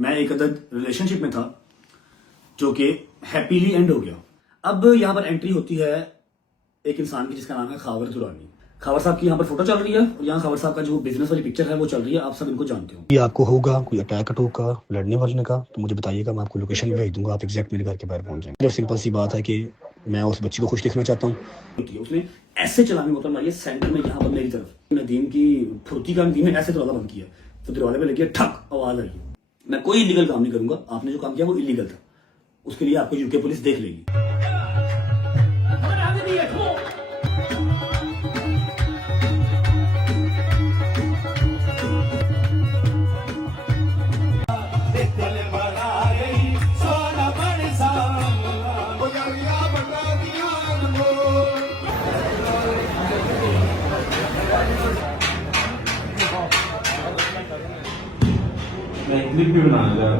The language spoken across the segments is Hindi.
मैं एक अदद रिलेशनशिप में था जो कि हैप्पीली एंड हो गया। अब यहाँ पर एंट्री होती है एक इंसान की जिसका नाम है खावर दुरानी। खावर साहब की यहाँ पर फोटो चल रही है और यहाँ खावर साहब का जो बिजनेस वाली पिक्चर है वो चल रही है। आप सब इनको जानते हो। ये आपको होगा कोई अटैक का लड़ने वालने का तो मुझे बताइएगा, मैं आपको लोकेशन भेज दूंगा, आप एग्जैक्ट मेरे घर के बाहर पहुंच जाएंगे। सिंपल सी बात है कि मैं उस बच्ची को खुश दिखना चाहता हूँ। उसने ऐसे चलाने मोटर मारी सेंटर में यहाँ पर मेरी तरफ। नदीम की फुर्ती का नदीम ने ऐसे दरवाजा बंद किया तो दरवाजे पे लगी ठक आवाज आई है। मैं कोई इलीगल काम नहीं करूंगा, आपने जो काम किया वो इलीगल था, उसके लिए आपको यूके पुलिस देख लेगी। मैं क्लिप भी बनाना चाह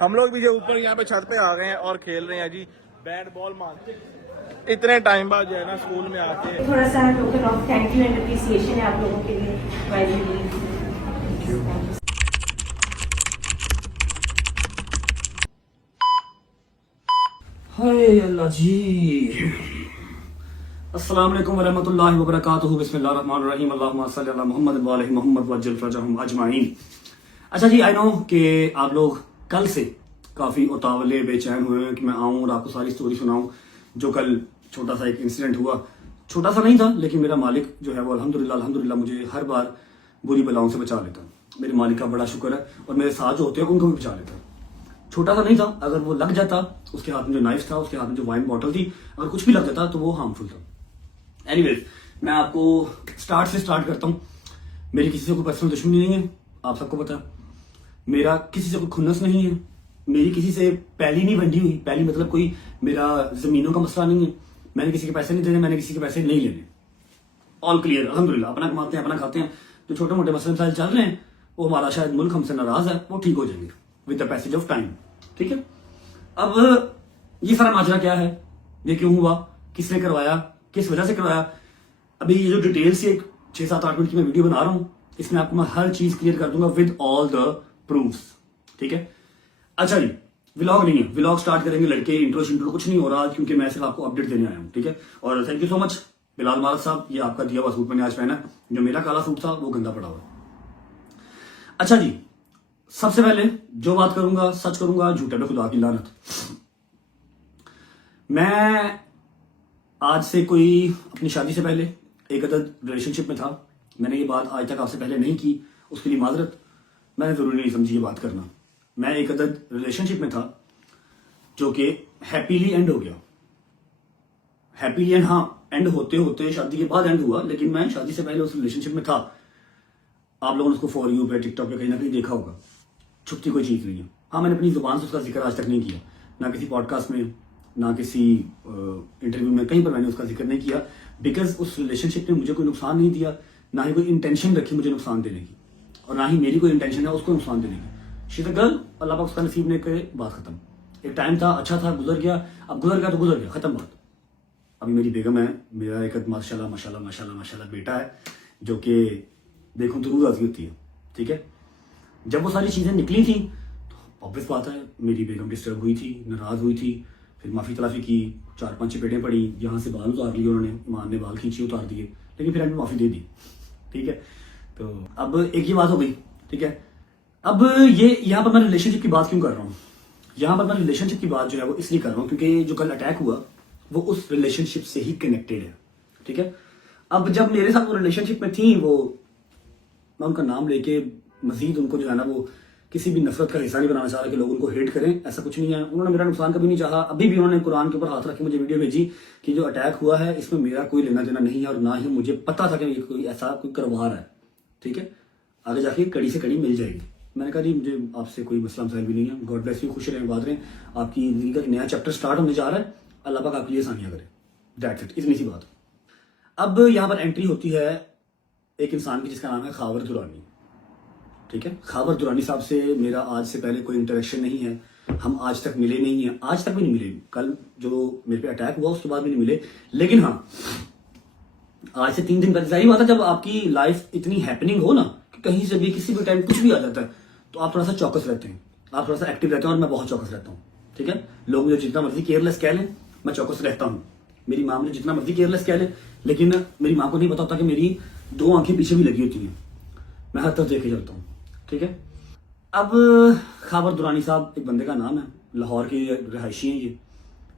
हम लोग भी जो ऊपर यहाँ पे छत पे आ गए हैं और खेल रहे हैं जी बैट बॉल मारते। इतने टाइम बाद जो है ना स्कूल में आके थोड़ा सा token of thank you and appreciation है आप लोगों के लिए। हाय अल्लाह जी। अस्सलाम वालेकुम वरहमतुल्लाहि वबरकातुहू। बिस्मिल्लाहिर रहमानिर रहीम। अल्लाहुम्मा सल्लि अला मुहम्मद व आलि मुहम्मद वअज्जिल फरजहुम अजमाइन। अच्छा जी, आई नो कि आप लोग कल से काफ़ी उतावले बेचैन हुए हैं कि मैं आऊँ और आपको सारी स्टोरी सुनाऊँ। जो कल छोटा सा एक इंसिडेंट हुआ, छोटा सा नहीं था लेकिन मेरा मालिक जो है वो अल्हम्दुलिल्लाह मुझे हर बार बुरी बलाओं से बचा लेता। मेरे मालिक का बड़ा शुक्र है और मेरे साथ जो होते हैं उनको भी बचा लेता। छोटा सा नहीं था, अगर वो लग जाता, उसके हाथ में जो नाइफ था, उसके हाथ में जो वाइन बॉटल थी, अगर कुछ भी लग जाता तो वो हार्मफुल था। एनीवेज, मैं आपको स्टार्ट करता हूँ। मेरी किसी से कोई पर्सनल दुश्मनी नहीं है, आप सबको पता है। मेरा किसी से कोई खुन्नस नहीं है, मेरी किसी से पहली नहीं बंधी हुई। पहली मतलब कोई मेरा जमीनों का मसला नहीं है, मैंने किसी के पैसे नहीं देने, मैंने किसी के पैसे नहीं लेने। ऑल क्लियर अल्हम्दुलिल्लाह, अपना कमाते हैं, अपना खाते हैं। जो छोटे मोटे मसले मसाइल चल रहे हैं वो हमारा शायद मुल्क हमसे नाराज है, वो ठीक हो जाएंगे with the passage of time. ठीक है, अब ये सारा माजरा क्या है, ये क्यों हुआ, किसने करवाया, किस वजह से करवाया, अभी ये जो डिटेल से एक 6-7-8 मिनट की मैं वीडियो बना रहा हूं, इसमें आपको मैं हर चीज क्लियर कर दूंगा विद ऑल द प्रूफ्स। ठीक है, अच्छा जी, व्लॉग नहीं है, व्लॉग स्टार्ट करेंगे लड़के, इंट्रो कुछ नहीं हो रहा क्योंकि मैं सिर्फ आपको अपडेट देने आया हूँ। ठीक है, और thank you so much Bilal Marad साहब, ये आपका दिया हुआ सूट मैंने आज पहना। जो मेरा काला सूट था वो गंदा पड़ा हुआ। अच्छा जी, सबसे पहले जो बात करूंगा सच करूंगा, झूठे पे खुदा की लानत। मैं आज से कोई अपनी शादी से पहले एक अदद रिलेशनशिप में था। मैंने ये बात आज तक आपसे पहले नहीं की, उसके लिए माजरत। मैंने जरूरी नहीं समझी ये बात करना। मैं एक अदद रिलेशनशिप में था जो कि हैप्पीली एंड हो गया। हैप्पीली एंड, हाँ, एंड होते होते शादी के बाद एंड हुआ, लेकिन मैं शादी से पहले उस रिलेशनशिप में था। आप लोगों ने उसको फॉर यू पे, टिकटॉक पे कहीं ना कहीं देखा होगा। छुपती कोई चीज़ नहीं है। हाँ, मैंने अपनी जुबान से उसका जिक्र आज तक नहीं किया, ना किसी पॉडकास्ट में, ना किसी इंटरव्यू में, कहीं पर मैंने उसका जिक्र नहीं किया। बिकॉज उस रिलेशनशिप ने मुझे कोई नुकसान नहीं दिया, ना ही कोई इंटेंशन रखी मुझे नुकसान देने की, और ना ही मेरी कोई इंटेंशन है उसको नुकसान देने की। शी इज अ गर्ल, अल्लाह पाक उसका नसीब ने करे, बात खत्म। एक टाइम था, अच्छा था, गुजर गया, अब गुजर गया तो गुजर गया, खत्म बात। अभी मेरी बेगम है, मेरा एक माशाल्लाह माशाल्लाह माशाल्लाह माशाल्लाह बेटा है, जो कि देखो तो रूह राजी होती है। ठीक है, जब वो सारी चीज़ें निकली थी तो ऑब्वियस बात है मेरी बेगम डिस्टर्ब हुई थी, नाराज़ हुई थी, फिर माफ़ी तलाफ़ी की, 4-5 चपेटें पड़ी, यहाँ से बाल उतार लिए उन्होंने, ईमान ने बाल खींची उतार दिए, लेकिन फिर एंड में माफ़ी दे दी। ठीक है, तो अब एक ही बात हो गई। ठीक है, अब ये यहाँ पर मैं रिलेशनशिप की बात क्यों कर रहा हूँ, यहाँ पर मैं रिलेशनशिप की बात जो है वो इसलिए कर रहा हूँ क्योंकि जो कल अटैक हुआ वो उस रिलेशनशिप से ही कनेक्टेड है। ठीक है, अब जब मेरे साथ वो रिलेशनशिप में थी, वो मैं उनका नाम लेके मजीद उनको जो है ना वो किसी भी नफरत का हिस्सा नहीं बनाना चाह रहा कि लोग उनको हेट करें, ऐसा कुछ नहीं है। उन्होंने मेरा नुकसान कभी नहीं चाहा। अभी भी उन्होंने कुरान के ऊपर हाथ रख के मुझे वीडियो भेजी कि जो अटैक हुआ है इसमें मेरा कोई लेना देना नहीं है, और ना ही मुझे पता था कि ये कोई ऐसा कोई करवा रहा है। ठीक है, आगे जाके कड़ी से कड़ी मिल जाएगी। मैंने कहा जी मुझे आपसे कोई मसला मसाइल भी नहीं है, गॉड ब्लेस यू, खुश रहें, बात रहें, आपकी जिंदगी का नया चैप्टर स्टार्ट होने जा रहा है, अल्लाह पाक आपके लिए आसानियां करे, दैट्स इट, इतनी सी बात। अब यहाँ पर एंट्री होती है एक इंसान की जिसका नाम है खावर दुरानी। ठीक है, खावर दुरानी साहब से मेरा आज से पहले कोई इंटरेक्शन नहीं है, हम आज तक मिले नहीं हैं, आज तक भी नहीं मिले। कल जो मेरे पे अटैक हुआ उसके बाद भी नहीं मिले। लेकिन हाँ, आज से 3 दिन पहले जाहिर बात है, जब आपकी लाइफ इतनी हैपनिंग हो ना कि कहीं से भी किसी भी टाइम कुछ भी आ जाता है, तो आप थोड़ा सा चौकस रहते हैं, आप थोड़ा सा एक्टिव रहते हैं। और मैं बहुत चौकस रहता हूँ, ठीक है। लोग मुझे जितना मर्जी केयरलेस कह लें, मैं चौकस रहता हूँ। मेरी माँ मुझे जितना मर्जी केयरलेस कह ले, लेकिन मेरी माँ को नहीं पता होता कि मेरी 2 आंखें पीछे भी लगी होती हैं। मैं हर तरफ देखे चलता हूँ, ठीक है। अब खाबर दुरानी साहब एक बंदे का नाम है, लाहौर के रहायशी हैं ये।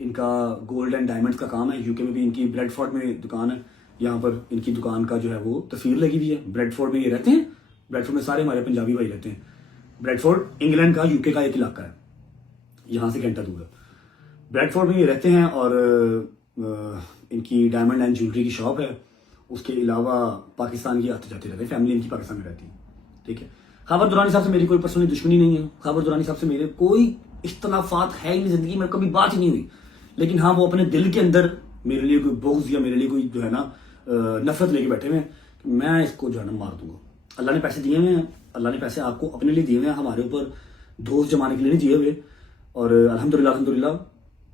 इनका गोल्ड एंड डायमंड्स का काम है। यूके में भी इनकी ब्रेडफोर्ड में दुकान है। यहाँ पर इनकी दुकान का जो है वो तस्वीर लगी हुई है। ब्रेडफोर्ड में ये रहते हैं। ब्रेडफोर्ड में सारे हमारे पंजाबी भाई रहते हैं। ब्रेडफोर्ड इंग्लैंड का, यूके का एक इलाका है, यहाँ से घंटा दूर है। ब्रेडफोर्ड में ये रहते हैं और इनकी डायमंड एंड ज्वेलरी की शॉप है। उसके अलावा पाकिस्तान की आते जाते रहते हैं, फैमिली इनकी पाकिस्तान में रहती है, ठीक है। खाबर दुरानी साहब से मेरी कोई पर्सनली दुश्मनी नहीं है। खाबर दुरानी साहब से मेरे कोई इख्तलाफात है ही नहीं, जिंदगी में कभी बात ही नहीं हुई। लेकिन हाँ, वो अपने दिल के अंदर मेरे लिए कोई बोझ या मेरे लिए कोई जो है ना नफरत लेके बैठे हुए हैं कि मैं इसको जो है ना मार दूंगा। अल्लाह ने पैसे दिए हुए हैं, अल्लाह ने पैसे आपको अपने लिए दिए हुए हैं, हमारे ऊपर दोस्त जमाने के लिए नहीं दिए हुए। और अल्हम्दुलिल्लाह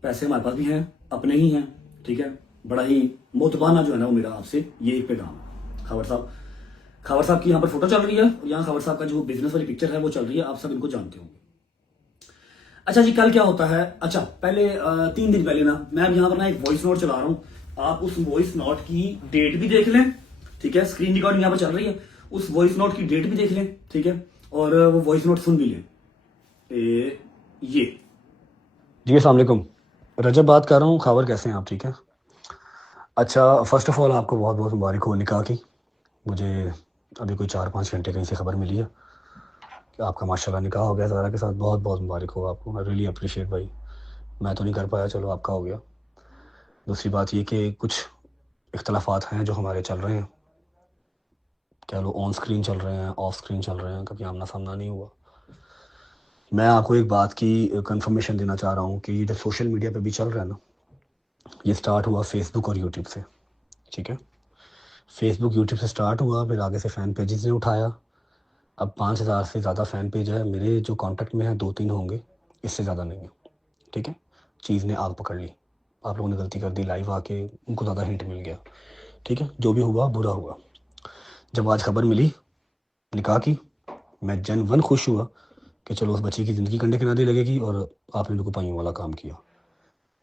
पैसे हमारे पास भी हैं, अपने ही हैं, ठीक है। बड़ा ही मोतबाना जो है ना वो मेरा आपसे ये एक पैगाम है। खाबर साहब की यहाँ पर फोटो चल रही है और यहाँ खाबर साहब का जो बिजनेस वाली पिक्चर है वो चल रही है। आप सब इनको जानते होंगे। अच्छा जी, कल क्या होता है? अच्छा, पहले 3 दिन पहले ना मैं अब यहाँ पर ना एक वॉइस नोट चला रहा हूँ। आप उस वॉइस नोट की डेट भी देख लें, ठीक है। स्क्रीन रिकॉर्डिंग यहाँ पर चल रही है, उस वॉइस नोट की डेट भी देख लें, ठीक है। और वो वॉइस नोट सुन भी लें। ये जी अस्सलाम वालेकुम, रजब बात कर रहा हूँ। खबर कैसे हैं आप? ठीक है। अच्छा, फ़र्स्ट ऑफ़ ऑल आपको बहुत बहुत मुबारक हो निकाह की। मुझे अभी कोई 4-5 घंटे कहीं से खबर मिली है कि आपका माशाल्लाह निकाह हो गया ज़ारा के साथ। बहुत बहुत मुबारक हो आपको। आई रियली अप्रिशिएट भाई। मैं तो नहीं कर पाया, चलो आपका हो गया। दूसरी बात ये कि कुछ इख्तलाफात हैं जो हमारे चल रहे हैं, कह लो ऑन स्क्रीन चल रहे हैं, ऑफ स्क्रीन चल रहे हैं, कभी आमना सामना नहीं हुआ। मैं आपको एक बात की कंफर्मेशन देना चाह रहा हूँ कि ये जो सोशल मीडिया पे भी चल रहा है ना, ये स्टार्ट हुआ फेसबुक और यूट्यूब से, ठीक है। फेसबुक यूट्यूब से स्टार्ट हुआ, फिर आगे से फ़ैन पेजेस ने उठाया। अब 5000 से ज़्यादा फ़ैन पेज है मेरे जो कांटेक्ट में है, 2-3 होंगे, इससे ज़्यादा नहीं है, ठीक है। चीज़ ने आग पकड़ ली, आप लोगों ने गलती कर दी, लाइव आके उनको ज़्यादा हिंट मिल गया, ठीक है। जो भी हुआ बुरा हुआ। जब आज खबर मिली निकाह की, मैं जनवन खुश हुआ कि चलो उस बच्ची की ज़िंदगी कंधे किनारे लगेगी, और आपने बिल्कुल पाइयों वाला काम किया।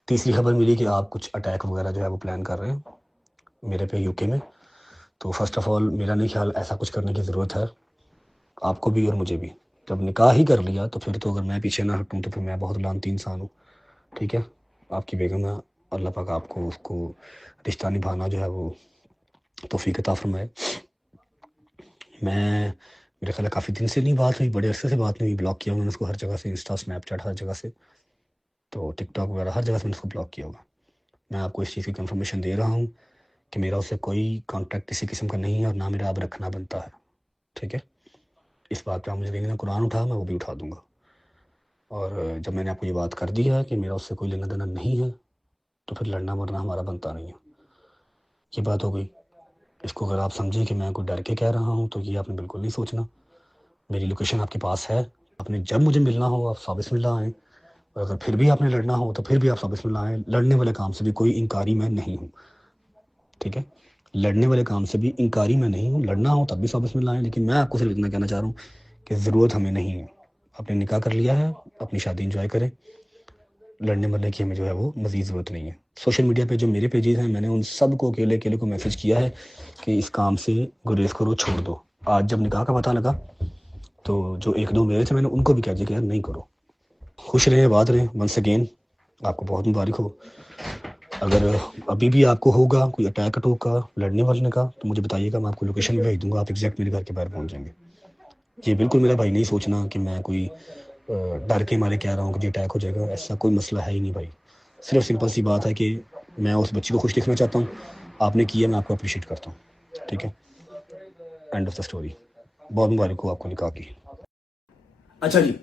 तीसरी खबर मिली कि आप कुछ अटैक वगैरह जो है वो प्लान कर रहे हैं मेरे पे यूके में। तो फर्स्ट ऑफ़ ऑल मेरा नहीं ख्याल ऐसा कुछ करने की ज़रूरत है, आपको भी और मुझे भी। जब निकाह ही कर लिया तो फिर तो अगर मैं पीछे ना हटूँ तो फिर मैं बहुत लानती इंसान हूँ, ठीक है। आपकी बेगम है, अल्लाह पाक आपको उसको रिश्ता निभाना जो है वो तौफीक अता फरमाए। मैं मेरे ख्याल है काफ़ी दिन से नहीं बात हुई, बड़े अरसे से बात नहीं हुई। ब्लॉक किया मैंने उसको हर जगह से, इंस्टा, स्नैपचैट, हर जगह से, तो टिकटॉक वगैरह हर जगह से मैंने उसको ब्लॉक किया हुआ। मैं आपको इस चीज़ की कंफर्मेशन दे रहा हूँ कि मेरा उससे कोई कॉन्टैक्ट किसी किस्म का नहीं है, और ना मेरा अब रखना बनता है, ठीक है। इस बात पे आप मुझे देंगे ना कुरान उठा, मैं वो भी उठा दूँगा। और जब मैंने आपको ये बात कर दी है कि मेरा उससे कोई लेना देना नहीं है, तो फिर लड़ना मरना हमारा बनता नहीं है। ये बात हो गई। इसको अगर आप समझें कि मैं कोई डर के कह रहा हूँ, तो ये आपने बिल्कुल नहीं सोचना। मेरी लोकेशन आपके पास है, आपने जब मुझे मिलना हो आप बिस्मिल्लाह आएँ, और अगर फिर भी आपने लड़ना हो तो फिर भी आप बिस्मिल्लाह आएँ। लड़ने वाले काम से भी कोई इनकारी मैं नहीं हूँ, ठीक है। लड़ने वाले काम से भी इनकारी मैं नहीं हूँ। लड़ना हो तब भी बिस्मिल्लाह आएँ। लेकिन मैं आपको सिर्फ इतना कहना चाह रहा हूँ कि ज़रूरत हमें नहीं है। आपने निकाह कर लिया है, अपनी शादी इंजॉय करें। लड़ने मरने की हमें जो है वो मज़ीद ज़रूरत नहीं है। सोशल मीडिया पे जो मेरे पेजेस हैं, मैंने उन सब को अकेले अकेले को मैसेज किया है कि इस काम से गुरेज करो, छोड़ दो। आज जब निकाह का पता लगा तो जो 1-2 मेरे थे, मैंने उनको भी कह दिया कि यार नहीं करो। खुश रहें, आबाद रहें। वंस अगेन आपको बहुत मुबारक हो। अगर अभी भी आपको होगा कोई अटैक का लड़ने वड़ने का, तो मुझे बताइएगा, मैं आपको लोकेशन भी भेज दूँगा, आप एग्जैक्ट मेरे घर के बाहर पहुँच जाएँगे। ये बिल्कुल मेरा भाई नहीं सोचना कि मैं कोई डर के मारे कह रहा हूँ कि जी अटैक हो जाएगा, ऐसा कोई मसला है ही नहीं भाई। सिर्फ सिंपल सी बात है कि मैं उस बच्ची को खुश देखना चाहता हूँ, आपने किया, मैं आपको अप्रिशिएट करता हूँ, ठीक है। End of the story. बहुत मुबारक हो आपको निकाह की। अच्छा जी,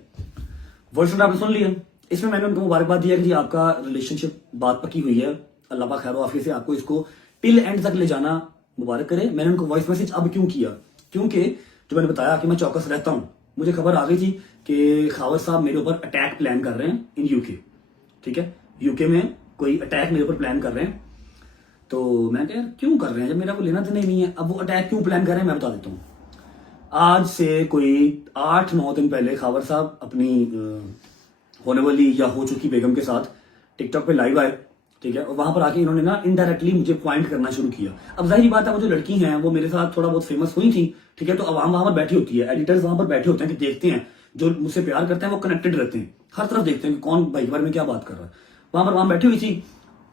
वॉइस नोट आपने सुन लिया। इसमें मैंने उनको मुबारकबाद दिया कि जी आपका रिलेशनशिप बात पकी हुई है, अल्लाह पाक खैर आफियत से आपको इसको टिल एंड तक ले जाना मुबारक करे। मैंने उनको वॉइस मैसेज अब क्यों किया? क्योंकि जो मैंने बताया कि मैं चौकस रहता हूँ, मुझे खबर आ गई थी कि खावर साहब मेरे ऊपर अटैक प्लान कर रहे हैं इन यूके, ठीक है, यूके में कोई अटैक मेरे ऊपर प्लान कर रहे हैं। तो मैं कह यार क्यों कर रहे हैं जब मेरा कोई लेना देना ही नहीं है। अब वो अटैक क्यों प्लान कर रहे हैं मैं बता देता हूँ। आज से कोई 8-9 दिन पहले खावर साहब अपनी होने वाली या हो चुकी बेगम के साथ टिकटॉक पे लाइव आए, ठीक है, और वहां पर आके इन्होंने ना इनडायरेक्टली मुझे पॉइंट करना शुरू किया। अब जाहिर बात है वो जो लड़की हैं वो मेरे साथ थोड़ा बहुत फेमस हुई थी, ठीक है, तो अवाम वहां पर बैठी होती है, एडिटर्स वहां पर बैठे होते हैं कि देखते हैं, जो मुझसे प्यार करते हैं वो कनेक्टेड रहते हैं, हर तरफ देखते हैं कि कौन भाई के बारे में क्या बात कर रहा है। वहां बैठी हुई थी।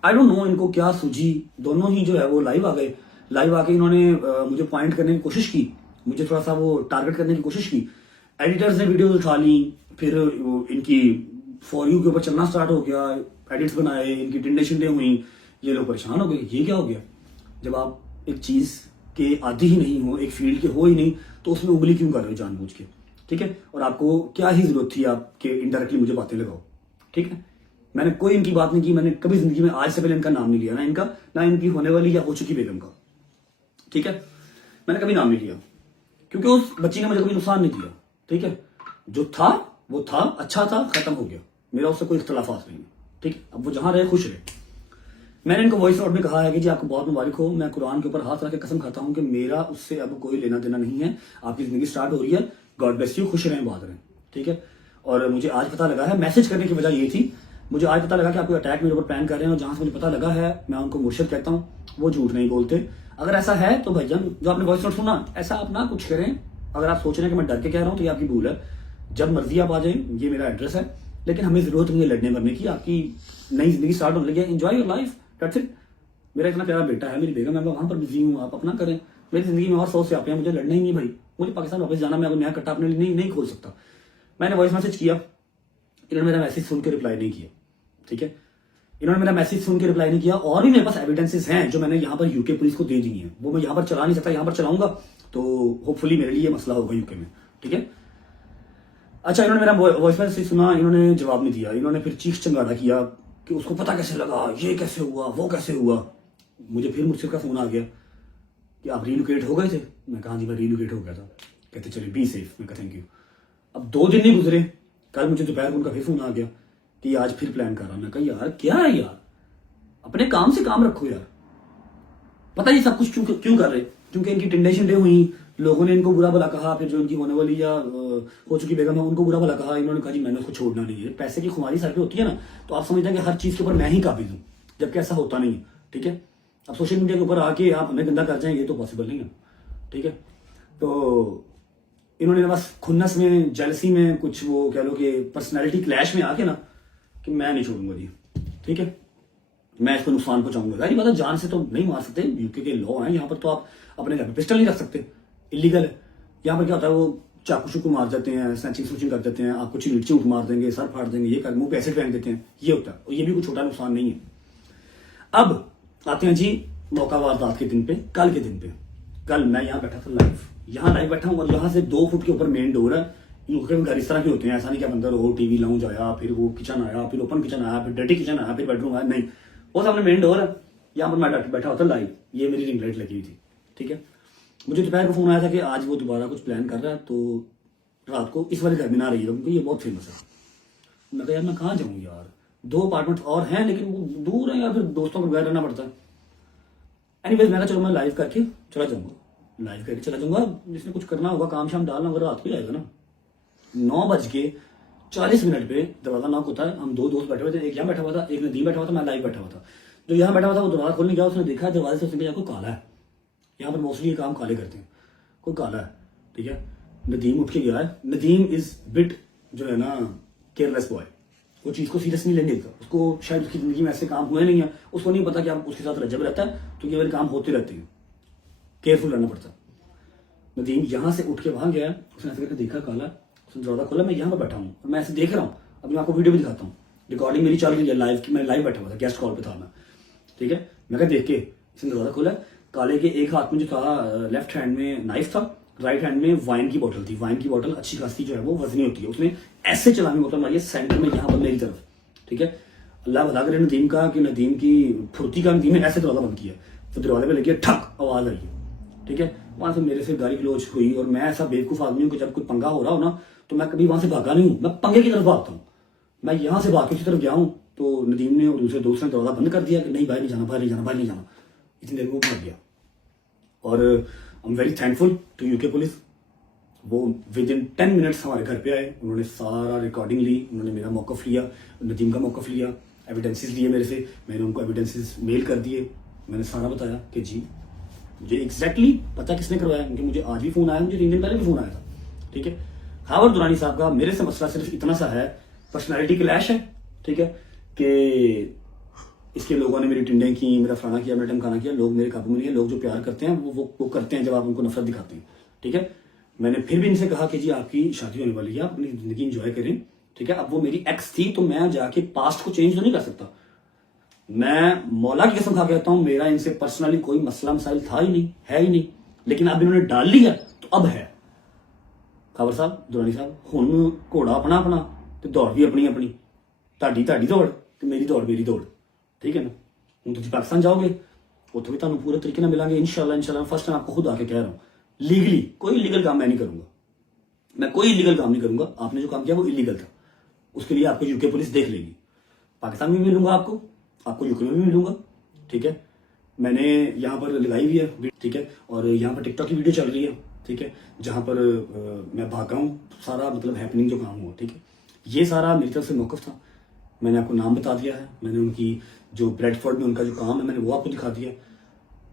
आई डोंट नो इनको क्या सूझी, दोनों ही जो है वो लाइव आ गए। लाइव आके इन्होंने मुझे पॉइंट करने की कोशिश की, मुझे थोड़ा सा वो टारगेट करने की कोशिश की। एडिटर्स ने वीडियोस उठा ली, फिर इनकी फॉर यू के ऊपर चलना स्टार्ट हो गया, एडिट्स बनाए, इनकी टिंडे शिंडे हुई, ये लोग परेशान हो गए, ये क्या हो गया। जब आप एक चीज के आदी ही नहीं हो, एक फील्ड के हो ही नहीं, तो उसमें उंगली क्यों कर रहे हो जानबूझ के, ठीक है। और आपको क्या ही जरूरत थी आपके इनडायरेक्टली मुझे बातें लगाओ, ठीक है। मैंने कोई इनकी बात नहीं की, मैंने कभी जिंदगी में आज से पहले इनका नाम नहीं लिया, ना इनका ना इनकी होने वाली या हो चुकी बेगम का, ठीक है, मैंने कभी नाम नहीं लिया क्योंकि उस बच्ची ने मुझे कभी नुकसान नहीं दिया, ठीक है। जो था वो था, अच्छा था, खत्म हो गया, मेरा उससे कोई इख्तलाफात नहीं है, ठीक है। अब वो जहां रहे खुश रहे। मैंने इनको वॉइस नोट में कहा है कि जी आपको बहुत मुबारक हो, मैं कुरान के ऊपर हाथ रख के कसम खाता हूं कि मेरा उससे अब कोई लेना देना नहीं है, आपकी जिंदगी स्टार्ट हो रही है, गॉड ब्लेस यू, खुश रहें, बात रहें, ठीक है। और मुझे आज पता लगा है, मैसेज करने की वजह ये थी, मुझे आज पता लगा कि आपको अटैक मेरे ऊपर प्लान कर रहे हैं, और जहां से मुझे पता लगा है मैं उनको मुर्शिद कहता हूँ, वो झूठ नहीं बोलते। अगर ऐसा है तो भाईजान जो आपने वॉइस नोट सुना, ऐसा आप ना कुछ करें। अगर आप सोच रहे हैं कि मैं डर के कह रहा हूं तो ये आपकी भूल है, जब मर्जी आप आ जाएं, ये मेरा एड्रेस है, लेकिन हमें जरूरत नहीं है लड़ने मरने की, आपकी नई जिंदगी स्टार्ट होने लगी है, enjoy your life, that's it. मेरा इतना प्यारा बेटा है, मेरी बेगम है, मैं वहां पर बिजी हूँ, आप अपना करें। मेरी जिंदगी में और 100 से आप हैं, मुझे लड़ना ही नहीं भाई, मुझे पाकिस्तान वापस जाना, मैं अब नया कट्टा अपने लिए नहीं खोल सकता। मैंने वॉइस मैसेज किया, इन्होंने मेरा मैसेज सुन के रिप्लाई नहीं किया, ठीक है, इन्होंने मेरा मैसेज सुन के रिप्लाई नहीं किया। और भी मेरे पास एविडेंसेस हैं जो मैंने यहाँ पर यूके पुलिस को दे दी हैं, वो मैं यहाँ पर चला नहीं सकता, यहाँ पर चलाऊंगा तो होपफुली मेरे लिए मसला होगा यूके में, ठीक है। अच्छा, इन्होंने मेरा वॉइस मैसेज सुना, इन्होंने जवाब नहीं दिया, इन्होंने फिर चीख चंगाड़ा किया कि उसको पता कैसे लगा, ये कैसे हुआ, वो कैसे हुआ। मुझे फिर मुझसे का फोन आ गया कि आप रीलोकेट हो गए थे। मैं कहा जी मैं रीलोकेट हो गया था। कहते चलिए बी सेफ। मैं कहा थैंक यू। अब 2 दिन नहीं गुजरे, कल मुझे दोपहर को उनका फिर फोन आ गया कि आज फिर प्लान कर रहा हूं। मैं कहा यार क्या है यार, अपने काम से काम रखो यार। पता ये सब कुछ क्यों कर रहे, क्योंकि इनकी टिंडे शिंडे हुई, लोगों ने इनको बुरा भला कहा, फिर जो इनकी होने वाली या हो चुकी बेगम है उनको बुरा भला कहा। इन्होंने कहा जी मैंने उसको छोड़ना नहीं है। पैसे की खुमारी सर पे होती है ना, तो आप समझते हैं कि हर चीज के ऊपर मैं ही काबिल हूँ, जबकि ऐसा होता नहीं है, ठीक है। अब सोशल मीडिया के ऊपर आके आप हमें गंदा कर जाएंगे तो पॉसिबल नहीं है, ठीक है। तो इन्होंने बस खुन्नस में, जेलसी में, कुछ वो कह लो कि पर्सनैलिटी क्लैश में आके ना कि मैं नहीं छोड़ूंगा जी, ठीक है, मैं इसको नुकसान पहुंचाऊंगा। जाहिर बात है जान से तो नहीं मार सकते, यूके के लॉ हैं यहाँ पर, तो आप अपने घर पे पिस्टल नहीं रख सकते, इलीगल है। यहाँ पर क्या होता है वो चाकू शुकू मार देते हैं, स्नैचिंग स्नूचिंग कर देते हैं, आपको नीचे उठ मार देंगे, सर फाड़ देंगे, ये कर मुंह पे एसिड फेंक देते हैं, ये होता है। और ये भी कोई छोटा नुकसान नहीं है। अब आते हैं जी मौका वारदात के दिन पे, कल के दिन पे। कल मैं यहाँ बैठा था लाइव, यहाँ लाइव बैठा हूँ और यहाँ से 2 फुट के ऊपर मेन डोर है। यूके में घर इस तरह के होते हैं, ऐसा नहीं कि आप अंदर हो, टीवी लाउंज आया, फिर वो किचन आया, फिर ओपन किचन आया, फिर डर्टी किचन आया, फिर बेडरूम आया, नहीं, वो सामने मेन डोर है। यहाँ पर मैं बैठा होता लाइव, ये मेरी रिंग लाइट लगी हुई थी, ठीक है। मुझे दोपहर को फोन आया था कि आज वो दोबारा कुछ प्लान कर रहा है, तो रात को इस वाले घर में ना रही हो क्योंकि ये बहुत फेमस है। मैं कहा यार मैं कहाँ जाऊँ यार, 2 अपार्टमेंट और हैं लेकिन वो दूर है, या फिर दोस्तों के घर रहना पड़ता है। एनीवेज मैं चलो मैं लाइव करके चला जाऊंगा, लाइव करके चला जाऊंगा। जिसने कुछ करना होगा, काम शाम डालना होगा, रात को जाएगा ना। 9:40 पे दरवाजा नॉक होता है। हम 2 दोस्त बैठे हुए थे, एक यहाँ बैठा हुआ था, एक नदीम बैठा हुआ था, मैं लाइव बैठा हुआ था। जो यहाँ बैठा हुआ था वो दरवाजा खोलने गया, उसने देखा दरवाजे से, उसने कहा कोई काला है। यहाँ पर मोस्टली ये काम काले करते हैं, कोई काला है, ठीक है। नदीम उठ के गया है। नदीम इज बिट जो है ना केयरलेस बॉय, वो चीज को सीरियस नहीं लेने देता। उसको शायद उसकी जिंदगी में ऐसे काम हुए नहीं है, उसको नहीं पता कि आप उसके साथ रजब रहता है तो ये वाले काम होते रहते हैं, केयरफुल रहना पड़ता है। नदीम यहाँ से उठ के वहां गया, उसने ऐसे करके देखा काला, उसने दरवाजा खोला, मैं यहाँ पर बैठा हूँ और मैं ऐसे देख रहा हूँ। अभी मैं आपको वीडियो भी दिखाता हूँ, रिकॉर्डिंग मेरी चल रही है लाइव की, मैं लाइव बैठा हुआ था, गेस्ट कॉल पे था मैं, ठीक है। मैं कहा देख के इसने दरवाजा खोला, काले के एक हाथ में जो था लेफ्ट हैंड में नाइफ था, राइट हैंड में वाइन की बोतल थी। वाइन की बोतल अच्छी खासी जो है वो वजनी होती है, उसने ऐसे चलानी बोतल मारी है सेंटर में यहाँ पर मेरी तरफ, ठीक है। अल्लाह भला करे नदीम का कि नदीम की फुर्ती का, नदीम ने ऐसे दरवाजा बंद किया तो दरवाजे पे लगी ठक आवाज आई है, ठीक है। वहां से मेरे से गाली गलोच हुई, और मैं ऐसा बेवकूफ आदमी हूँ कि जब कोई पंगा हो रहा हो ना तो मैं कभी वहां से भागा नहीं हूँ, मैं पंगे की तरफ भागता हूँ। मैं यहाँ से भाग के उसी तरफ गया हूँ तो नदीम ने और दूसरे दोस्त ने दरवाजा बंद कर दिया कि नहीं बाहर नहीं जाना, बाहर नहीं जाना, बाहर नहीं जाना। इतनी देर में वो भाग गया। और I am very thankful to UK police. वो विद इन 10 मिनट्स हमारे घर पे आए, उन्होंने सारा रिकॉर्डिंग ली, उन्होंने मेरा मौकफ लिया, नदीम का मौकफ लिया, एविडेंसेस लिए मेरे से, मैंने उनको एविडेंसेस मेल कर दिए। मैंने सारा बताया कि जी मुझे एग्जैक्टली पता किसने करवाया, क्योंकि मुझे आज भी फोन आया, मुझे 3 दिन पहले भी फोन आया था। ठीक है, खावर दुरानी साहब का मेरे से मसला सिर्फ इतना सा है, पर्सनैलिटी क्लैश है। ठीक है, कि इसके लोगों ने मेरी टिंडें की, मेरा फलाना किया, मेरा टमकाना किया। लोग मेरे काबू में नहीं है, लोग जो प्यार करते हैं वो करते हैं जब आप उनको नफरत दिखाते हैं। ठीक है, मैंने फिर भी इनसे कहा कि जी आपकी शादी होने वाली है, आप अपनी जिंदगी एंजॉय करें। ठीक है, अब वो मेरी एक्स थी तो मैं जाके पास्ट को चेंज तो नहीं कर सकता। मैं मौला की कसम खा के कहता हूं, मेरा इनसे पर्सनली कोई मसला मसाइल था ही नहीं, है ही नहीं, लेकिन अब इन्होंने डाल लिया तो अब है। खबर साहब, दुरानी साहब, हुण घोड़ा अपना अपना ते दौड़ भी अपनी अपनी, ਤੁਹਾਡੀ दौड़ ਤੇ मेरी दौड़ मेरी दौड़। ठीक है ना, ਹੁਣ ਤੁਸੀਂ पाकिस्तान जाओगे ਉੱਥੇ भी ਤੁਹਾਨੂੰ पूरे तरीके ਨਾਲ मिलांगे इंशाल्लाह। फर्स्ट टाइम आपको खुद आके कह रहा हूँ, लीगली कोई इलीगल काम मैं नहीं करूंगा, मैं कोई इलीगल काम नहीं करूंगा। आपने जो काम किया वो इलीगल था, उसके लिए आपको यूके पुलिस देख लेगी। पाकिस्तान में भी मिलूंगा आपको यूके में भी मिलूंगा। ठीक है, मैंने यहाँ पर लगाई हुई है, ठीक है, और यहाँ पर टिकटॉक की वीडियो चल रही है। ठीक है, जहाँ पर मैं भागा हूँ, सारा मतलब हैपनिंग जो काम हुआ। ठीक है, ये सारा मेरी तरफ से मौकफ था। मैंने आपको नाम बता दिया है, मैंने उनकी जो ब्रेडफोर्ड में उनका जो काम है मैंने वो आपको दिखा दिया,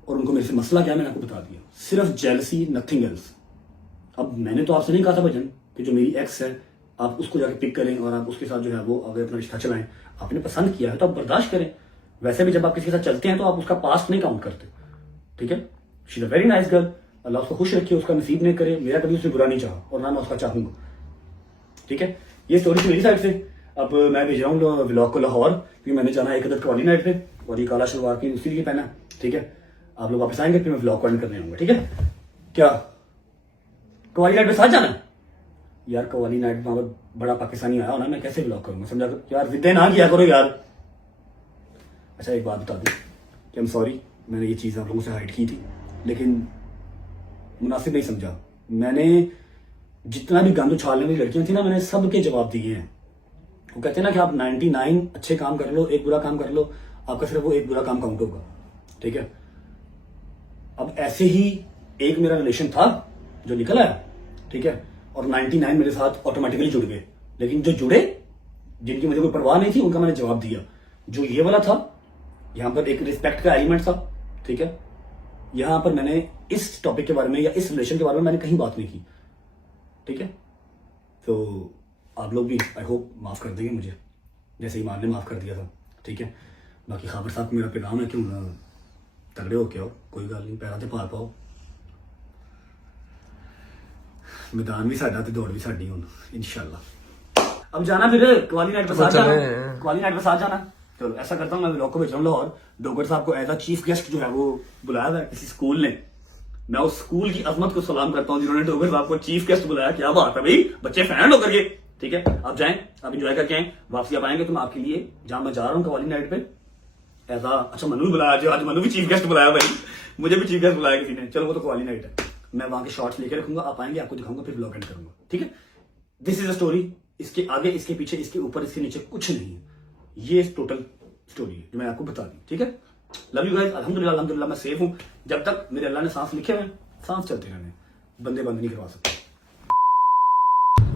और उनको मेरे से मसला क्या है मैंने आपको बता दिया। सिर्फ जेलसी, नथिंग एल्स। अब मैंने तो आपसे नहीं कहा था भजन कि जो मेरी एक्स है आप उसको जाके पिक करें और आप उसके साथ जो है वो अगर अपना रिश्ता चलाएं। आपने पसंद किया है तो आप बर्दाश्त करें। वैसे भी जब आप किसी के साथ चलते हैं तो आप उसका पास्ट नहीं काउंट करते। ठीक है, she is a very nice girl, अल्लाह उसको खुश रखे, उसका नसीब नहीं करे। मेरा कभी उससे बुरा नहीं चाहा और ना मैं उसका चाहूंगा। ठीक है, ये स्टोरी थी मेरी साइड से। अब मैं भेज रहा हूँ व्लॉग को लाहौर, क्योंकि मैंने जाना है एक अदद कवाली नाइट पे, और ये काला शलवार की उसी लिए पहना। ठीक है, आप लोग वापस आएंगे फिर मैं व्लॉग को एंड करने आऊंगा। ठीक है, क्या कवाली नाइट पे साथ जाना है? यार कवाली नाइट में बड़ा पाकिस्तानी आया हो ना, मैं कैसे व्लॉग करूंगा, समझा कर यार, जिद्दे ना किया करो यार। अच्छा एक बात बता दूं कि आई एम सॉरी, मैंने ये चीज़ आप लोगों से हाइड की थी, लेकिन मुनासिब नहीं समझा। मैंने जितना भी गंद उछालने वाली लड़कियां थी ना, मैंने सबके जवाब दिए हैं। वो कहते हैं ना कि आप 99 अच्छे काम कर लो, एक बुरा काम कर लो, आपका सिर्फ वो एक बुरा काम काउंट होगा। ठीक है, अब ऐसे ही एक मेरा रिलेशन था जो निकल आया। ठीक है, और 99 मेरे साथ ऑटोमेटिकली जुड़ गए, लेकिन जो जुड़े जिनकी मुझे कोई परवाह नहीं थी उनका मैंने जवाब दिया। जो ये वाला था, यहाँ पर एक रिस्पेक्ट का एलिमेंट था। ठीक है, यहाँ पर मैंने इस टॉपिक के बारे में या इस रिलेशन के बारे में मैंने कहीं बात नहीं की। ठीक है, तो आप लोग भी आई होप माफ़ कर देंगे मुझे, जैसे ईमान ने माफ़ कर दिया था। ठीक है, बाकी खाबर साहब को मेरा पैगाम है कि तगड़े हो के आओ, कोई गल नहीं, पैरों ते पार पाओ, मैदान भी साडा ते दौड़ भी साडी हुण इंशाल्लाह। अब जाना फिर कवाली नाइट पर साथ जाना, कवाली नाइट पर साथ जाना। चलो ऐसा करता हूँ, मैं व्लॉग को भेज रहा हूँ लाहौर। डोगर साहब को एज अ चीफ गेस्ट जो है वो बुलाया हुआ है किसी स्कूल ने। मैं उस स्कूल की अजमत को सलाम करता हूँ जिन्होंने डोगर साहब को चीफ गेस्ट बुलाया। क्या बात है भाई, बच्चे फैन होकर के। ठीक है, आप जाएं, आप इंजॉय करके आए, वापसी आप आएंगे तो मैं आपके लिए, जहां मैं जा रहा हूँ कवाली नाइट पे एज अ, अच्छा मनु भी बुलाया, आज मनु भी चीफ गेस्ट बुलाया भाई, मुझे भी चीफ गेस्ट बुलाया किसी ने। चलो वो तो कवाली नाइट है, मैं वहां के शॉर्ट्स लेके रखूंगा, आप आएंगे आपको दिखाऊंगा, फिर ब्लॉग एंड करूंगा। ठीक है, दिस इज अ स्टोरी, इसके आगे इसके पीछे इसके ऊपर इसके नीचे कुछ नहीं है, ये टोटल स्टोरी है जो मैं आपको बता दी। ठीक है, लव यू गाइस, अल्हम्दुलिल्लाह मैं सेफ हूँ। जब तक मेरे अल्लाह ने सांस लिखे हुए सांस चलते रहने, बंदे बंद नहीं करवा सकते।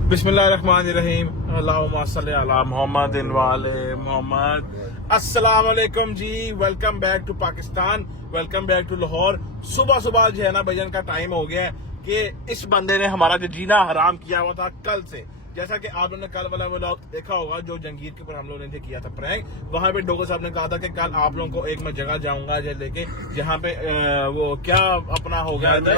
बिस्मिल्लाहिर्रहमानिर्रहीम, अल्लाहुम्मा सल्ली अला मुहम्मदिन व आले मुहम्मद। अस्सलाम वालेकुम जी, welcome back to Pakistan, welcome back to Lahore. सुबह सुबह जो है ना भजन का टाइम हो गया है कि इस बंदे ने हमारा जो जीना हराम किया हुआ था कल से। जैसा कि आप लोगों ने कल वाला व्लॉग देखा होगा जो जंगीर के ऊपर हम लोगों ने किया था प्रैंक, वहां पे डोगर साहब ने कहा था कि कल आप लोगों को एक मैं जगह जाऊंगा लेके, जहाँ पे वो क्या अपना होगा अपना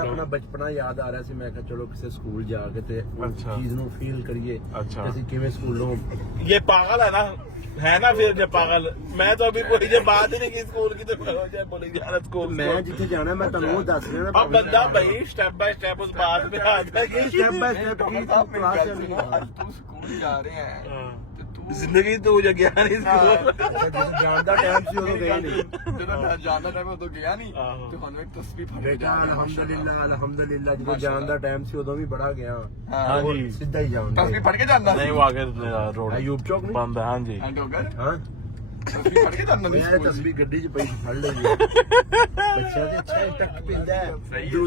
अपना बचपना याद आ रहा ਸੀ मैं चलो किसी स्कूल जाके ते अच्छा। चीज ਨੂੰ फील करिए। अच्छा। ਅਸੀਂ ਕਿਵੇਂ ਸਕੂਲੋਂ ये पागल है ना फिर जब पागल, मैं तो अभी कोई जब बात ही नहीं की स्कूल की, तो बोली जा रहा स्कूल मैं जिथे जाना मैं ਤੁਹਾਨੂੰ ਉਹ ਦੱਸ ਰਿਹਾ ਨਾ। अब बंदा भाई स्टेप बाय स्टेप उस बात में आता है कि स्टेप बाय स्टेप की क्लास चल रही है। तू स्कूल जा रहे हैं तो तू जिंदगी तो मुझे गया नहीं स्कूल जानदा टाइम ਸੀ ਉਦੋਂ ਗਏ ਨਹੀਂ ਜਦੋਂ ਜਾਣਦਾ ਟਾਈਮ ਉਦੋਂ ਗਿਆ ਨਹੀਂ ਆਹੋ। ਤੇ ਤੁਹਾਨੂੰ ਇੱਕ ਤਸਵੀਰ ਫੜ ਕੇ ਬੇਟਾ ਅਲਹਮਦੁਲਿਲਾ ਜਦੋਂ ਜਾਣ ਦਾ ਟਾਈਮ ਸੀ ਉਦੋਂ ਵੀ ਬੜਾ ਗਿਆ हाँ जी ਸਿੱਧਾ ਹੀ ਜਾਣ ਤਸਵੀਰ ਫੜ ਕੇ ਜਾਂਦਾ नहीं वो आगे रोड ਅਯੂਬ ਚੌਕ ਨਹੀਂ बंद है हाँ जी ਹੈਂਡਓਵਰ ਹਾਂ ਤਸਵੀਰ ਫੜ ਕੇ ਜਾਂਦਾ ਨਹੀਂ ਮੈਂ ਤਸਵੀਰ ਗੱਡੀ 'ਚ ਪਈ ਸੀ, ਫੜ ਲਈ ਬੱਚਿਆਂ ਦੇ ਅੱਛਾ ਤੱਕ ਪਿੰਦਾ ਹੈ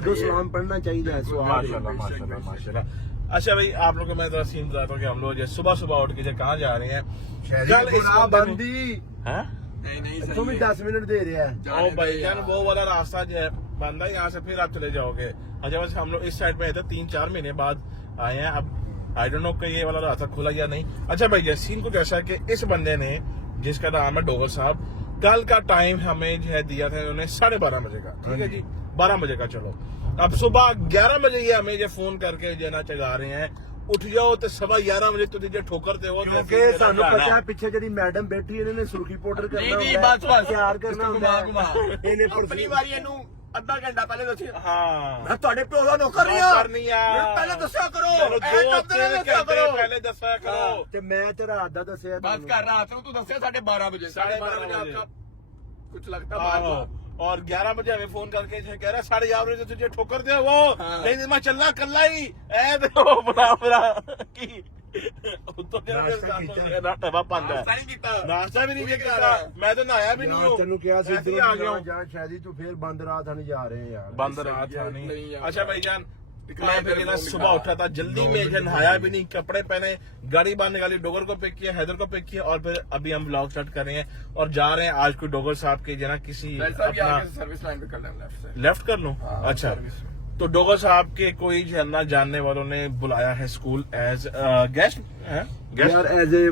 ਦੋ ਸਲਾਮ ਪੜਨਾ ਚਾਹੀਦਾ ਹੈ ਸੁਹਾਗ माशाल्लाह माशाल्लाह माशाल्लाह अच्छा भाई आप लोग को मैं जरा सीन बताता हूँ कि हम लोग जो सुबह सुबह उठ के जो कहाँ जा रहे हैं कल इस बंदे ने- ਬੰਦੀ हैं ਨਹੀਂ ਨਹੀਂ ਇੱਥੋਂ भी 10 मिनट दे रहा है ओ भाई यार वो वाला रास्ता जो है बंदा यहाँ से फिर आप चले जाओगे अच्छा बस हम लोग इस साइड पे आए थे 3-4 महीने बाद आए हैं अब आई डोंट नो कि ये वाला रास्ता खुला या नहीं अच्छा भाई ये सीन कुछ ऐसा है कि इस बंदे ने जिसका नाम है डोगर साहब कल का टाइम हमें जो है दिया था उन्होंने 12:30 बजे का ठीक है जी 12 बजे का चलो अब सुबह 11 बजे ये हमें जो फोन करके जो है ना चला रहे हैं उठ जाओ तो 11:15 बजे तो तुझे ठोकरते हो ਕਿਉਂਕਿ ਸਾਨੂੰ ਪਤਾ ਹੈ ਪਿੱਛੇ ਜਿਹੜੀ ਮੈਡਮ ਬੈਠੀ ਇਹਨੇ ਨੇ ਸੁਰਖੀ ਪਾਊਡਰ ਕਰਨਾ ਨਹੀਂ, ਹੁੰਦਾ ਬਸ, ਬਸ। ਤਿਆਰ ਕਰਨਾ ਹੁੰਦਾ ਘੁਮਾ। ਇਹਨੇ ਆਪਣੀ ਵਾਰੀ ਇਹਨੂੰ ਅੱਧਾ ਘੰਟਾ ਪਹਿਲੇ ਦੱਸੀ हाँ ਮੈਂ ਤੁਹਾਡੇ ਪਿਓ ਦਾ ਨੌਕਰ ਨਹੀਂ नौकर नहीं है। ਮੈਨੂੰ ਪਹਿਲੇ ਦੱਸਿਆ ਕਰੋ चलो ਇਹ दो ਕੰਮ ਤੇ तीन ਦੱਸਿਆ घंटे ਕਰੋ पहले दसा करो ਤੇ ਮੈਂ ਤੇ ਰਾਤ ਦਾ ਦੱਸਿਆ बस ਤੁਹਾਨੂੰ। कर रात को तू दसिया 12:30 बजे 12:30 बजे आपका कुछ लगता बात आहो। और 11 बजे हमें फोन करके जो कह रहा है 11:30 बजे तुझे ठोकर दे वो हाँ। नहीं मैं चलना कल्ला ही ऐ देखो बड़ा की तो नाश्ता कीता। नाश्ता बंद है नाश्ता नहीं कीता नाश्ता भी नहीं तू किया क्या रहा है? मैं तो नहाया भी नहीं ਯਾਰ हूँ ਤੈਨੂੰ ਕਿਹਾ ਸੀ ऐसे ही ਇੱਧਰੋਂ आ गया हूँ। ਜਾਂ ਸ਼ਾਇਦ ਤੂੰ ਫੇਰ ਬੰਦ ਰਾਤ ਨਹੀਂ ਜਾ ਰਹੇ ਯਾਰ बंद रहा था नहीं नहीं यार। अच्छा भाईजान दिखा मैं तेरे फिर ना फोन सुबह दिखा। उठा था जल्दी में जो नहाया भी नहीं कपड़े पहने गाड़ी बांधने वाली डोगर को पिक किया हैदर को पिक किया और फिर अभी हम व्लॉग स्टार्ट कर रहे हैं और जा रहे हैं आज को डोगर साहब के जो ना किसी राइट साहब अपना यहाँ सर्विस लाइन पे कर लें लेफ्ट से लेफ्ट कर लूं हाँ, अच्छा सर्विस। तो डोगर साहब के कोई जो है ना जानने वालों ने बुलाया है स्कूल एज गेस्ट ਯਾਰ as a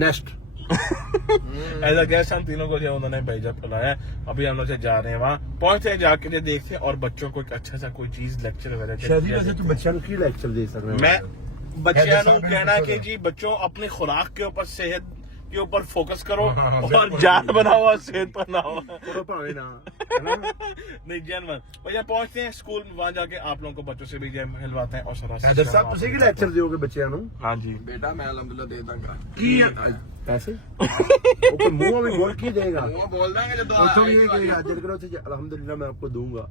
guest as a guest हम तीनों को जो है उन्होंने भेजा बुलाया अभी हम लोग से जा रहे हैं वहाँ पहुंचते हैं जाके जो देखते हैं और बच्चों को एक अच्छा सा कोई चीज लेक्चर वगैरह ਸ਼ਾਇਦ ਵੈਸੇ ਤੂੰ ਬੱਚਿਆਂ ਨੂੰ ਕੀ ਲੈਕਚਰ ਦੇ ਸਕਦਾ मैं बच्चों साहब को ने कहना है पूछा कि जी बच्चों अपनी खुराक के ऊपर सेहत के ऊपर फोकस करो हाँ, और बिल्कुल। जान बनाओ और सेहत बनाओ ਥੋੜਾ ਭਾਵੇਂ ਨਾ ਹੈਨਾ नहीं जैन भैया पहुंचते हैं स्कूल वहाँ जाके आप लोगों को बच्चों से भी जो है हिलवाते हैं और सारा ਹੈਦਰ ਸਾਹਿਬ ਤੁਸੀਂ ਕੀ ਲੈਕਚਰ ਦਿਓਗੇ ਬੱਚਿਆਂ ਨੂੰ हाँ जी बेटा मैं अलहमदुल्ला दे दूंगा ਕੀ ਪੈਸੇ ਉਹ ਕੋਈ ਮੂੰਹ ਵਿੱਚ ਬੋਲ ਕੀ ਦੇਗਾ वो बोल देंगे जब ਉੱਥੋਂ ਵੀ ਇਹ ਕਹੇਗਾ ਜਦ ਕਰੋ ਤੇ ਅਲਹਮਦੁਲਿਲਾ ਮੈਂ ਆਪਕੋ ਦੂੰਗਾ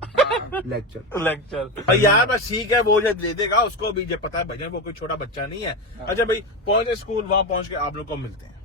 ਲੈਕਚਰ लेक्चर यार बस ठीक है वो जो दे देगा उसको भी जो पता है भैया वो कोई छोटा बच्चा नहीं है अच्छा भाई पहुंचे स्कूल वहाँ पहुंच के आप लोग को मिलते हैं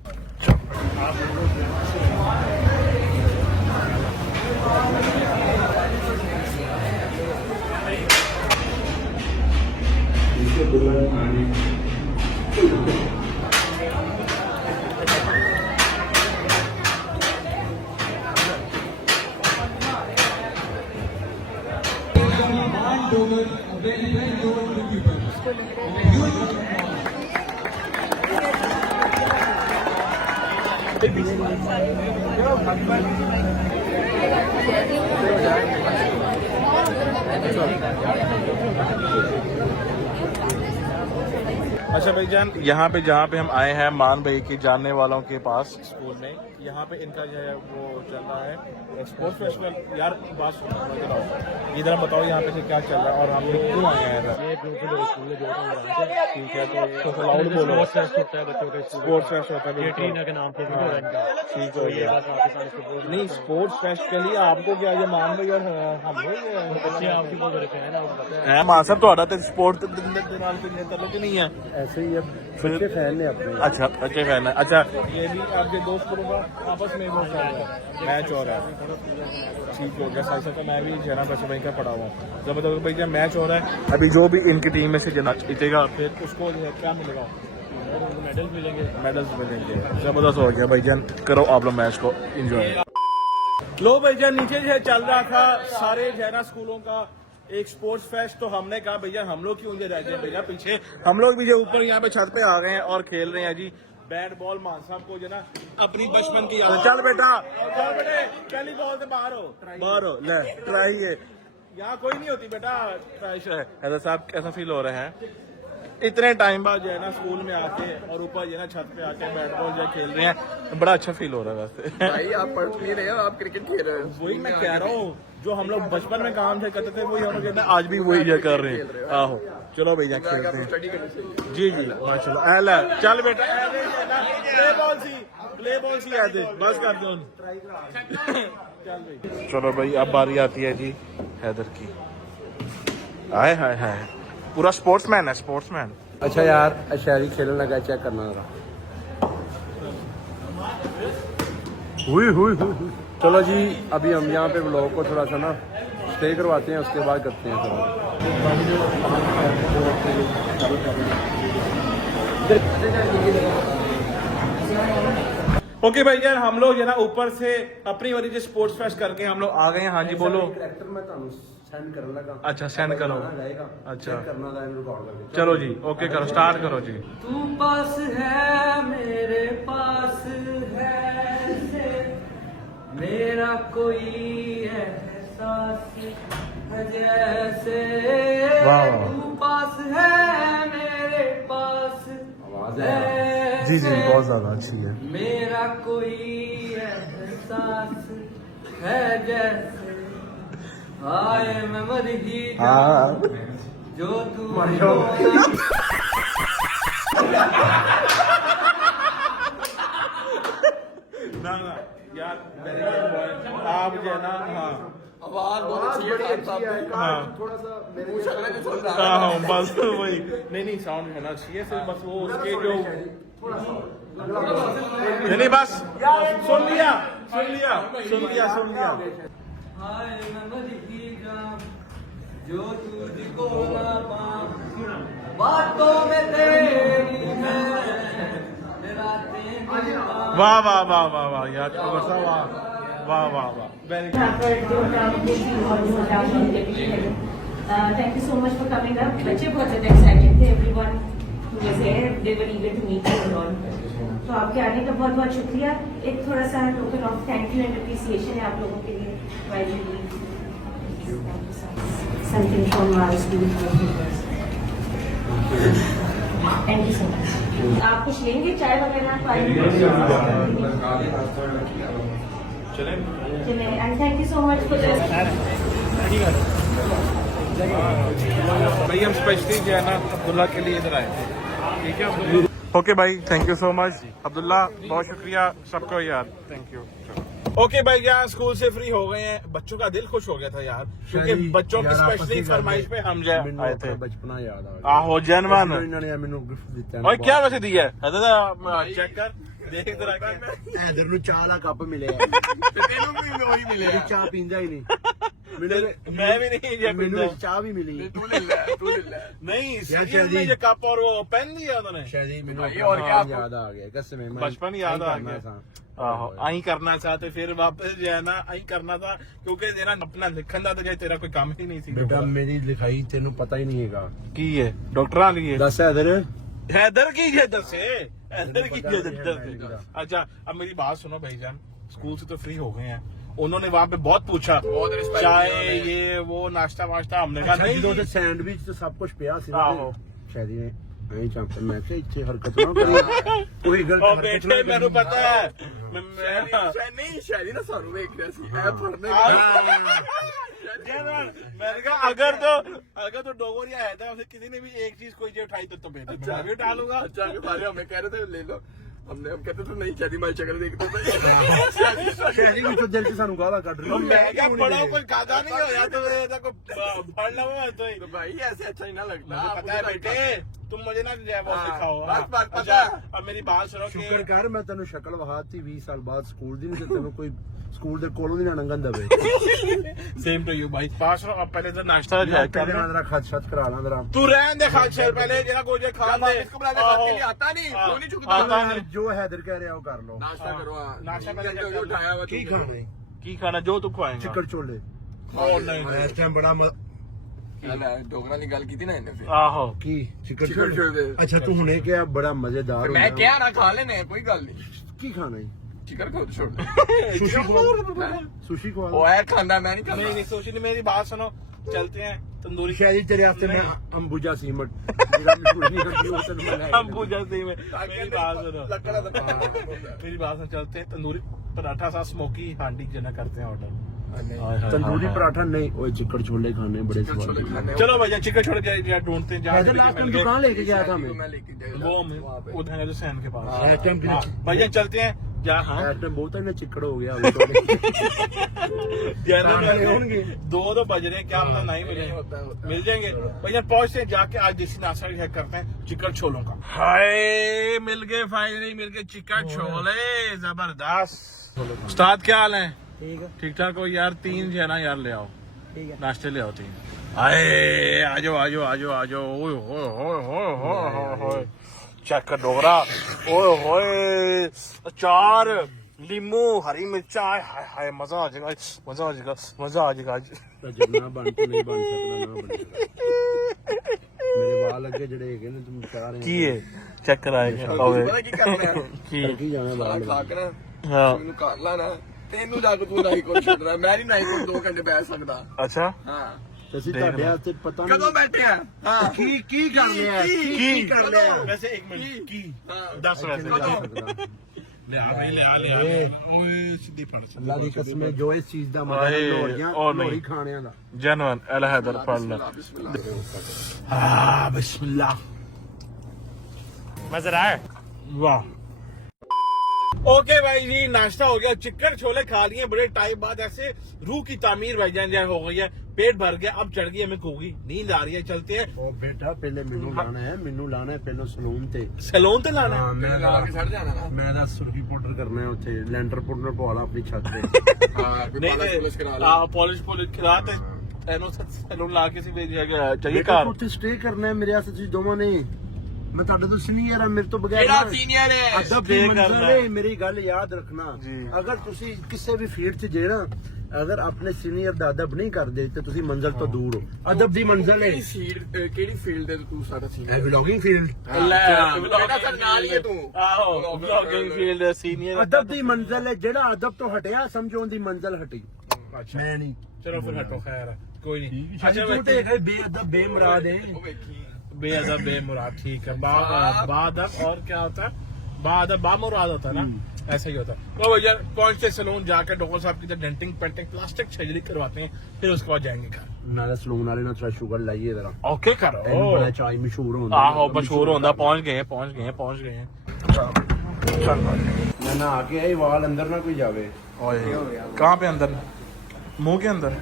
अच्छा भाईजान यहाँ पे जहाँ पे हम आए हैं मान भाई के जानने वालों के पास स्कूल में यहाँ पे इनका जो है वो चल रहा है स्पोर्ट्स फेस्टिवल यार बात सुनो इधर आओ इधर बताओ यहाँ पे से क्या चल रहा है और हम लोग क्यों आए हैं इधर ठीक है तो लाउड बोलो स्पोर्ट्स फेस्ट होता है के नाम से ठीक हो गया नहीं स्पोर्ट्स फेस्ट के लिए आपको क्या ये मान लो यार हम आपकी बहुत बड़े फैन है आपको पता है है मान साहब ਤੁਹਾਡਾ ਤੇ ਸਪੋਰਟ ਦੇ ਨਾਲ ਕੋਈ ਤਲਕ नहीं है ऐसे ही अब बच्चे फैन ने अपने अच्छा अच्छे फैन है अच्छा ये भी आपके दोस्त लोगों का आपस में वो क्या है मैच हो रहा है ठीक हो गया साथ साथ मैं भी जरा बस वहीं का पड़ा हुआ हूँ जब बताओ भाई जब मैच हो रहा है अभी जो भी इनकी टीम में से जना जीतेगा फिर उसको जो है क्या मिलेगा मेडल्स मिलेंगे जबरदस्त हो गया भाईजान करो आप लोग मैच को एंजॉय लो भाईजान नीचे जो है चल रहा था सारे जो है ना स्कूलों का एक स्पोर्ट्स फेस्ट तो हमने कहा भैया हम लोग क्यों रह गए भैया पीछे हम लोग भी जो ऊपर यहाँ पे छत पे आ गए हैं और खेल रहे हैं जी बैट बॉल मान साहब को जो ना अपनी बचपन की याद चल बेटा पहली बॉल से बाहर हो ले ट्राई है यहाँ कोई नहीं होती बेटा ट्राई है हैदर साहब कैसा फील हो रहे हैं इतने टाइम बाद जो है ना स्कूल में आके और ऊपर जो है ना छत पे आके बैट बॉल जो खेल रहे हैं बड़ा अच्छा फील हो रहा है वैसे भाई आप पढ़ नहीं रहे हो आप क्रिकेट खेल रहे हो वही मैं कह रहा हूँ जो हम लोग बचपन में काम से करते थे वही हम लोग आज भी वही जो कर रहे हैं आहो चलो भैया खेलते हैं जी जी माशाल्लाह एला चल बेटा प्ले बॉल सी आते बस कर दो चलो भाई अब बारी आती है जी हैदर की हाय हाय हाय पूरा स्पोर्ट्समैन है स्पोर्ट्समैन अच्छा यार शहरी खेलने लगा चेक करना जरा हुई चलो जी अभी हम यहाँ पे ब्लॉग को थोड़ा सा ना स्टे करवाते हैं उसके बाद करते हैं ओके भाई यार हम लोग जो ना ऊपर से अपनी वाली जो स्पोर्ट्स फेस्ट करके हम लोग आ गए हैं हाँ जी बोलो सेंड करने लगा अच्छा सेंड करो अच्छा करना था रिकॉर्ड करके चलो जी ओके करो स्टार्ट करो जी तू पास है मेरे पास है से मेरा कोई एहसास है जैसे वाह। तू पास है मेरे पास है जी जी से बहुत ज्यादा अच्छी है मेरा कोई एहसास है जैसे हाय मैं मर ही जाऊं जो तू ना ना यार आप जो है ना हाँ आवाज बहुत अच्छी है हाँ थोड़ा सा मेरे पूछ रहा है कि सुन रहा हाँ हाँ बस वही नहीं साउंड होना चाहिए सिर्फ बस वो उसके जो नहीं बस सुन लिया हाय मैं मर ही जाऊं जो तुझको ना पाऊं बातों में तेरी मैं रातें बिताऊं वाह वाह वाह वाह वाह यार बसा वाह वाह वाह वाह very thank you so much for coming up बच्चे बहुत ज्यादा एक्साइटेड थे everyone who was here they were eager to meet you all तो आपके आने का बहुत बहुत शुक्रिया एक थोड़ा सा token of thank you and appreciation है आप लोगों के लिए something from our school thank you so much आप कुछ लेंगे चाय वगैरह चले चले and thank you so much for this भाई हम स्पेशली जो है ना अब्दुल्ला के लिए इधर आए थे ठीक है ओके भाई thank you so much Abdullah बहुत शुक्रिया सबको यार थैंक यू ओके भाई यार स्कूल से फ्री हो गए हैं बच्चों का दिल खुश हो गया था यार क्योंकि बच्चों की स्पेशली फरमाइश पे हम जो आए थे बचपना याद आ गया आहो जनवन इन्होंने मैंने गिफ्ट दिता और क्या वैसे दिया है चेक कर देख जरा इधर ਨੂੰ ਚਾਹ ਦਾ ਕੱਪ ਮਿਲਿਆ ਤੈਨੂੰ ਵੀ ਉਹੀ ਮਿਲਿਆ ਚਾਹ ਪੀਂਦਾ ਹੀ ਨਹੀਂ मैं भी नहीं ये ਮੈਨੂੰ ਚਾਹ ਵੀ ਮਿਲੀ ਤੂੰ ਲੈ नहीं यार सीरियल में जो कप और वो पेन दिया उन्होंने शायद ही मैंने और क्या याद आ गया कसम में बचपन याद आ गया आहो आई करना चाहते फिर वापस जो है ना आई करना था क्योंकि तेरा अपना लिखन का तो जो तेरा कोई काम ही नहीं थी बेटा मेरी लिखाई तेनू पता ही नहीं हैगा की है डॉक्टर की है दस हैदर हैदर की है दसे हैदर की है दसे अच्छा अब मेरी बात सुनो भाईजान स्कूल से तो फ्री हो गए हैं उन्होंने वहाँ पे बहुत पूछा बहुत रिस्पेक्ट चाय ये वो नाश्ता वाश्ता हमने कहा नहीं ਜਦੋਂ ਤੇ ਸੈਂਡਵਿਚ ਤੇ ਸਭ ਕੁਝ ਪਿਆ ਸੀ ਆਹੋ। ਸ਼ਾਇਦ ਹੀ ਨਹੀਂ ਚਾਹਤਾ ਮੈਂ ਕਿ ਇੱਥੇ ਹਰਕਤ ਨਾ ਕਰੀ ਕੋਈ ਗਲਤ ਉਹ ਹਰਕਤ ਬੇਟੇ ਮੈਨੂੰ ਪਤਾ ਹੈ ਨਹੀਂ ਸ਼ਾਇਰੀ ਨਾ ਸਾਨੂੰ ਵੇਖ ਰਿਹਾ ਸੀ ਐ ਪੜਨੇ मैंने कहा अगर तो डोगरिया है तो किसी ने भी एक चीज कोई जो उठाई तो बेटा मैं भी उठा लूंगा अच्छा के बारे हमें कह रहे थे ले लो हमने हम कहते थे नहीं शादी माई शक्ल देखते थे ਸ਼ਾਇਦ ਵਿੱਚੋਂ ਦਿਲ ਚ ਸਾਨੂੰ ਗਾਲਾਂ ਕੱਢ तो ਰਹੀ मैं क्या पढ़ा कोई गादा नहीं हो या तो ऐसा कोई पढ़ लगा तो ही तो भाई ऐसे अच्छा ही ना लगता मुझे पता है बेटे तुम मुझे ना जय बोल सिखाओ बस बात अच्छा पता अब मेरी बात सुनो ਸ਼ੁਕਰ कि ਕਰ ਮੈਂ ਤੈਨੂੰ ਸ਼ਕਲ ਵਹਾਤੀ 20 ਸਾਲ ਬਾਅਦ ਸਕੂਲ ਦੀ ਨਹੀਂ ਤੇ ਤੈਨੂੰ ਕੋਈ ਸਕੂਲ ਦੇ ਕੋਲੋਂ ਦੀ ਨਾ ਲੰਘਣ ਦਵੇ सेम टू यू भाई बात सुनो अब पहले तो नाश्ता ਪਹਿਲੇ करना ਮੈਂ ਤੇਰਾ ਖਤ ਛਤ ਕਰਾ ਲਾਂ ਤੇਰਾ तू रहने दे खाल पहले जरा कोई जे खा दे इसको बुला के खाते नहीं आता नहीं क्यों नहीं चुकता आता नहीं ਜੋ ਹੈਦਰ ਕਹਿ ਰਿਹਾ ਉਹ ਕਰ ਲਓ नाश्ता करो नाश्ता नाश्ता पहले पहले उठाया हुआ ਕੀ ਖਾਣਾ ਹੈ की खाना जो तू खुआएगा ਚਿੱਕੜ ਛੋਲੇ और नहीं ਇਸ ਟਾਈਮ ਬੜਾ डोगरा की गल की थी ना इन्हें फिर आहो ਕੀ ਚਿੱਕੜ ਚਿੱਕੜ ਛੋਲੇ ਛੋਲੇ। ਅੱਛਾ ਤੂੰ ਹੁਣੇ ਕਿਹਾ ਬੜਾ ਮਜ਼ੇਦਾਰ मैं ਹੁੰਦਾ। क्या ना खा लेने कोई गल नहीं ਕੀ ਖਾਣਾ ਹੈ चिकन को छोड़ दे सुशी खवा वो है खाना मैं नहीं नहीं करना नहीं सोची नहीं मेरी बात सुनो चलते हैं तंदूरी शायद तेरे वास्ते मैं अंबुजा सीमट ਜਿਹੜਾ ਮਸ਼ਹੂਰ ਨਹੀਂ ਕਰਦੀ ਉਹ ਤੈਨੂੰ ਮੈਂ ਲੈ ਕੇ हम पूछा सही में मेरी बात सुनो लकड़ा मेरी बात सुनो चलते हैं तंदूरी पराठा सा स्मोकी हांडी जना करते हैं ऑर्डर तंदूरी पराठा नहीं, वो चिकड़ छोले खाने बड़े स्वाद। चलो भैया चिकन छोड़ के ढूंढते हैं ऐसे लास्ट टाइम दुकान लेके गया था मैं, मैं लेके गया वो उधर है जो सैन के पास। हाँ, भैया चलते हैं जा। हाँ बहुत है चिकड़ हो गया। दो तो बज रहे हैं, क्या मतलब नहीं मिले, मिल जाएंगे भैया। पहुंचते हैं जाके आज देसी नाश्ता चेक करते हैं चिकन छोलों का। हाय मिल गए, फाइनली मिल गए चिकन छोले, जबरदस्त। उस्ताद क्या हाल है? ठीक ठाक हो यार? 3 जो है ना यार ले आओ, नाश्ते ले आओ 3। आए आजो आजो आजो आजो। ओए होए होए होए होए होए, चेक कर डोगरा। ओए होए, अचार, लीमू, हरी मिर्चा, हाय हाय मजा आ जाएगा, मजा आ जाएगा, मजा आ जाएगा। जिन्ना बन तो नहीं बन सकता ना बन मेरे वाल अगे जड़े है ना, तुम चाह रहे की है चेक कराएगा। पता की करना है की जाना बाल खा के ना हाँ ਮੈਨੂੰ ਕਰ ਲੈਣਾ ਤੈਨੂੰ ਜਾ ਕੇ ਤੂੰ ਨਹੀਂ ਕੋਈ ਛੱਡਣਾ ਮੈਂ ਨਹੀਂ ਨਹੀਂ ਕੋਈ 2 ਘੰਟੇ ਬੈਠ ਸਕਦਾ अच्छा ਹਾਂ ਅਸੀਂ ਤੁਹਾਡੇ ਹੱਥੇ ਪਤਾ ਕਦੋਂ ਬੈਠੇ ਆ ਹਾਂ ਕੀ ਕਰ ਲਿਆ ਕੀ ਕਰ ਲਿਆ वैसे एक मिनट की ਹਾਂ 10 वैसे ले आ ओए सीधी फड़ ਅੱਲਾ ਦੀ ਕਸਮ ਹੈ ਜੋ ਇਸ ਚੀਜ਼ ਦਾ ਮਜ਼ਾ ਹਾਏ, ਲੋਰੀਆਂ ਔਰ ਨਹੀਂ। ਲੋਰੀ ਖਾਣਿਆਂ ਦਾ जनवन अल हैदर पढ़ ले। हाँ बिस्मिल्लाह, मजेदार। वाह। ओके भाई जी, नाश्ता हो गया, चिकन छोले खा लिए बड़े टाइम बाद। ऐसे रूह की तामीर भाईजान जय हो गई है, पेट भर गया, अब चढ़ गई हमें घोगी, नींद आ रही है। चलते हैं ਉਹ ਬੇਟਾ ਪਹਿਲੇ ਮੈਨੂੰ ਲਾਣਾ ਹੈ ਪਹਿਲਾਂ ਸਲੂਨ ਤੇ सैलून ਤੇ लाना है। ਮੈਂ ਲਾ ਕੇ ਛੱਡ ਜਾਣਾ ਨਾ ਮੈਂ ਦਾ ਸੁਰਖੀ ਪਾਊਡਰ ਕਰਨਾ ਹੈ ਉੱਥੇ ਲੈਂਟਰ ਪਾਊਡਰ ਪਵਾ ਲਾ ਆਪਣੀ ਛੱਤ ਤੇ ਹਾਂ ਕੋਈ ਪਾਲਿਸ਼ ਪੁਲਿਸ ਕਰਾ ਲੈ पॉलिश पॉलिश खिला ते एनो सैलून ला के सी भेज चाहिए ਬੇਟਾ कार। ਉੱਥੇ ਸਟੇ ਕਰਨਾ ਹੈ ਮੇਰੇ ਵਾਸਤੇ ਤੁਸੀਂ ਦੋਵਾਂ ਨੇ ਮੈਂ ਤੁਹਾਡੇ ਤੋਂ ਸੀਨੀਅਰ ਆ ਮੇਰੇ ਤੋਂ ਬਗੈਰ ਕਿਹੜਾ ਨਾ- ਸੀਨੀਅਰ ਹੈ ਅਦਬ ਦੀ ਮੰਜ਼ਿਲ ਹੈ ਮੇਰੀ ਗੱਲ ਯਾਦ ਰੱਖਣਾ ਅਗਰ ਤੁਸੀਂ ਕਿਸੇ ਵੀ ਫੀਲਡ 'ਚ ਜੇ ਨਾ ਅਗਰ ਆਪਣੇ ਸੀਨੀਅਰ ਦਾ ਅਦਬ ਨਹੀਂ ਕਰਦੇ ਤੇ ਤੁਸੀਂ ਮੰਜ਼ਿਲ ਤੋਂ ਦੂਰ ਹੋ। ਅਦਬ ਦੀ ਮੰਜ਼ਿਲ ਹੈ ਕਿਹੜੀ ਫੀਲਡ ਦੇ ਤੂੰ ਸਾਡਾ ਸੀਨੀਅਰ ਵਲੌਗਿੰਗ ਫੀਲਡ ਕਿਹੜਾ ਸਰਨਾਲ ਹੈ ਤੂੰ ਆਹੋ ਵਲੌਗਿੰਗ ਫੀਲਡ ਸੀਨੀਅਰ। ਅਦਬ ਦੀ ਮੰਜ਼ਿਲ ਹੈ ਜਿਹੜਾ ਅਦਬ ਤੋਂ ਹਟਿਆ ਸਮਝੋ ਦੀ ਮੰਜ਼ਿਲ ਹਟੀ अच्छा ਮੈਂ ਨਹੀਂ चलो फिर हटो, खैर है, कोई नहीं। अच्छा तू ਤੇ ਬੇਅਦਬ ਬੇਮੁਰਾਦ ਹੈ ਉਹ ਵੇਖੀ बेअदब बेमुराद, ठीक है। बादब और क्या होता है? बादब बामुराद होता है ना, ऐसा ही होता है। तो भैया पहुंचते सलून, जाकर डॉक्टर साहब की डेंटिंग पेंटिंग प्लास्टिक सर्जरी करवाते हैं, फिर उसके बाद जाएंगे घर। ਨਾਲੇ ਸਲੂਨ ਵਾਲੇ ਨਾਲ ਥੋੜਾ ਸ਼ੂਗਰ ਲਾਈਏ ਜ਼ਰਾ ओके करो। ਬੜਾ ਚਾਈ ਮਸ਼ਹੂਰ ਹੁੰਦਾ आहो मशहूर होता, पहुंच गए हैं। ਮੈਂ ਨਾ ਆ ਕੇ ਆਏ ਵਾਲ ਅੰਦਰ ਨਾ ਕੋਈ ਜਾਵੇ कहाँ पे अंदर? मुंह के अंदर?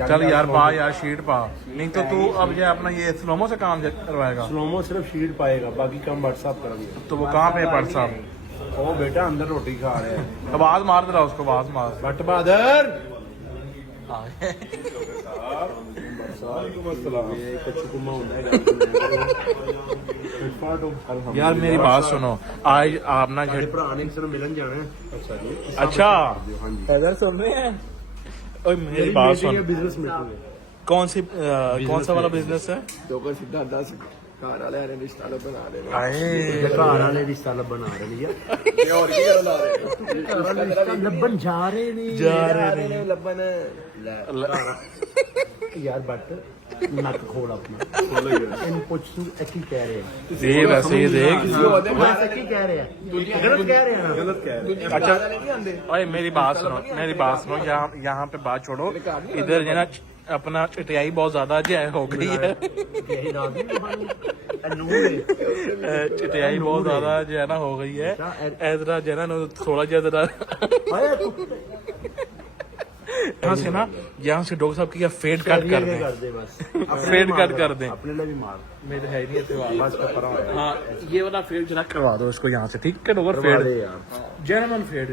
चल यार पा यार, शीट पा, नहीं तो तू अब ये अपना ये स्लोमो से काम करवाएगा। स्लोमो सिर्फ शीट पाएगा, बाकी काम व्हाट्सएप करेंगे। तो वो कहाँ पे पड़ साहब? ओ बेटा अंदर रोटी खा रहे हैं। आवाज मार दे रहा उसको, आवाज मार। भट्ट बहादुर यार मेरी बात सुनो, आज आप ना भरा ने सिर्फ मिलन जाना है। अच्छा जी, अच्छा इधर सुन रहे हैं। ओए मेरी बात सुन, बिजनेस मीटिंग है। कौन सा वाला बिजनेस है? ਲੋਕਾਂ ਸਿੱਧਾ 10 ਘਰ ਵਾਲਿਆਂ ਨੇ ਰਿਸ਼ਤਾ ਲੱਭਣ ਆ ਰਹੇ ਨੇ आए घर वाले रिश्ता लबन आ रहे हैं ਤੇ ਹੋਰ ਕੀ ਕਰਨ ਆ ਰਹੇ घर वाले रिश्ता लबन जा रहे नहीं ਨੇ ਲੱਭਣ यार बट नक खोल अपना इन पूछ तू की कह रहे हैं ये वैसे ही देख। वैसे की कह रहे हैं गलत कह रहे हैं गलत कह रहे हैं अच्छा ओए मेरी बात सुनो, यहाँ पे बात छोड़ो, इधर जो है ना अपना चटियाई बहुत ज्यादा जो है हो गई है। चटियाई बहुत ज्यादा जो है ना हो गई है, ऐसा जो है ना थोड़ा ज्यादा यहाँ से ना, यहाँ से डॉक्टर साहब की फेड कट कर दें, फेड कट कर दें। अपने लिए भी मार मेरे है नहीं है बस का परा है हाँ, ये वाला फेड जरा करवा दो इसको यहाँ से, ठीक है? डॉक्टर फेड जेनवन फेड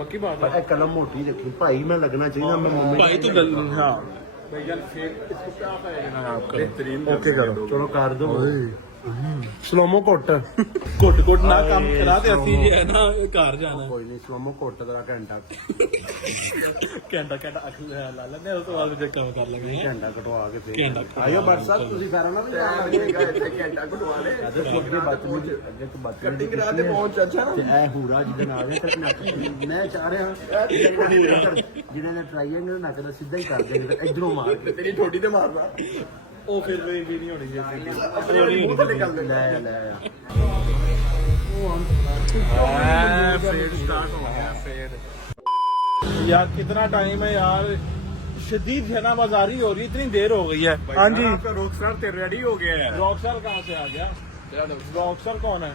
पक्की बात है। पर कलम मोटी रखी भाई मैं लगना चाहिए मैं मम्मी भाई तो हाँ भैया फेड इसको क्या करेगा आपका? ओके करो चलो कर दो स्लोमो कोट घुट ना काम करा ते असि जे है ना घर जाना कोई नहीं स्लोमो कोट तेरा घंटा घंटा अख ला लेने उस तो बाद में काम कर लेंगे। घंटा कटवा के फिर घंटा आयो व्हाट्सएप ਤੁਸੀਂ ਫੈਰਾਂ ਨਾਲ ਘੰਟਾ ਘਟਵਾ ਲੈ ਅਦਰ ਅੱਗੇ ਬਤਮੀਜ਼ ਅੱਗੇ ਤੋਂ ਬਤਮੀਜ਼ ਕਟਿੰਗ ਕਰਾ ਤੇ ਪਹੁੰਚ ਅੱਛਾ ਨਾ ਤੇ ਇਹ ਹੂਰਾ ਜਿਹਦੇ ਨਾਲ ਹੈ ਤੇ ਮੈਂ ਚਾਹ ਰਿਹਾ ਜਿਹਨਾਂ ਨੇ ਟ੍ਰਾਈਐਂਗਲ ਨੱਕ ਦਾ ਸਿੱਧਾ ਹੀ ਕਰ ਦੇਗੇ ਫਿਰ ਇਧਰੋਂ ਮਾਰ ਕੇ ਤੇਰੀ ਠੋਡੀ ਤੇ ਮਾਰਨਾ ਉਹ ਫਿਰ ਵੀ ਨਹੀਂ ਹੋਣੀ ਜੇ ਮੂੰਹ ਤੇ ਨਿਕਲ ਦੇ ਲੈ फेड स्टार्ट हो गया फेड। यार कितना टाइम है यार, शदीद जनाबाजारी हो रही है, इतनी देर हो गई है। हाँ जी, रॉकस्टार ते रेडी हो गया है। रॉकस्टार कहाँ से आ गया? रॉकस्टार कौन है?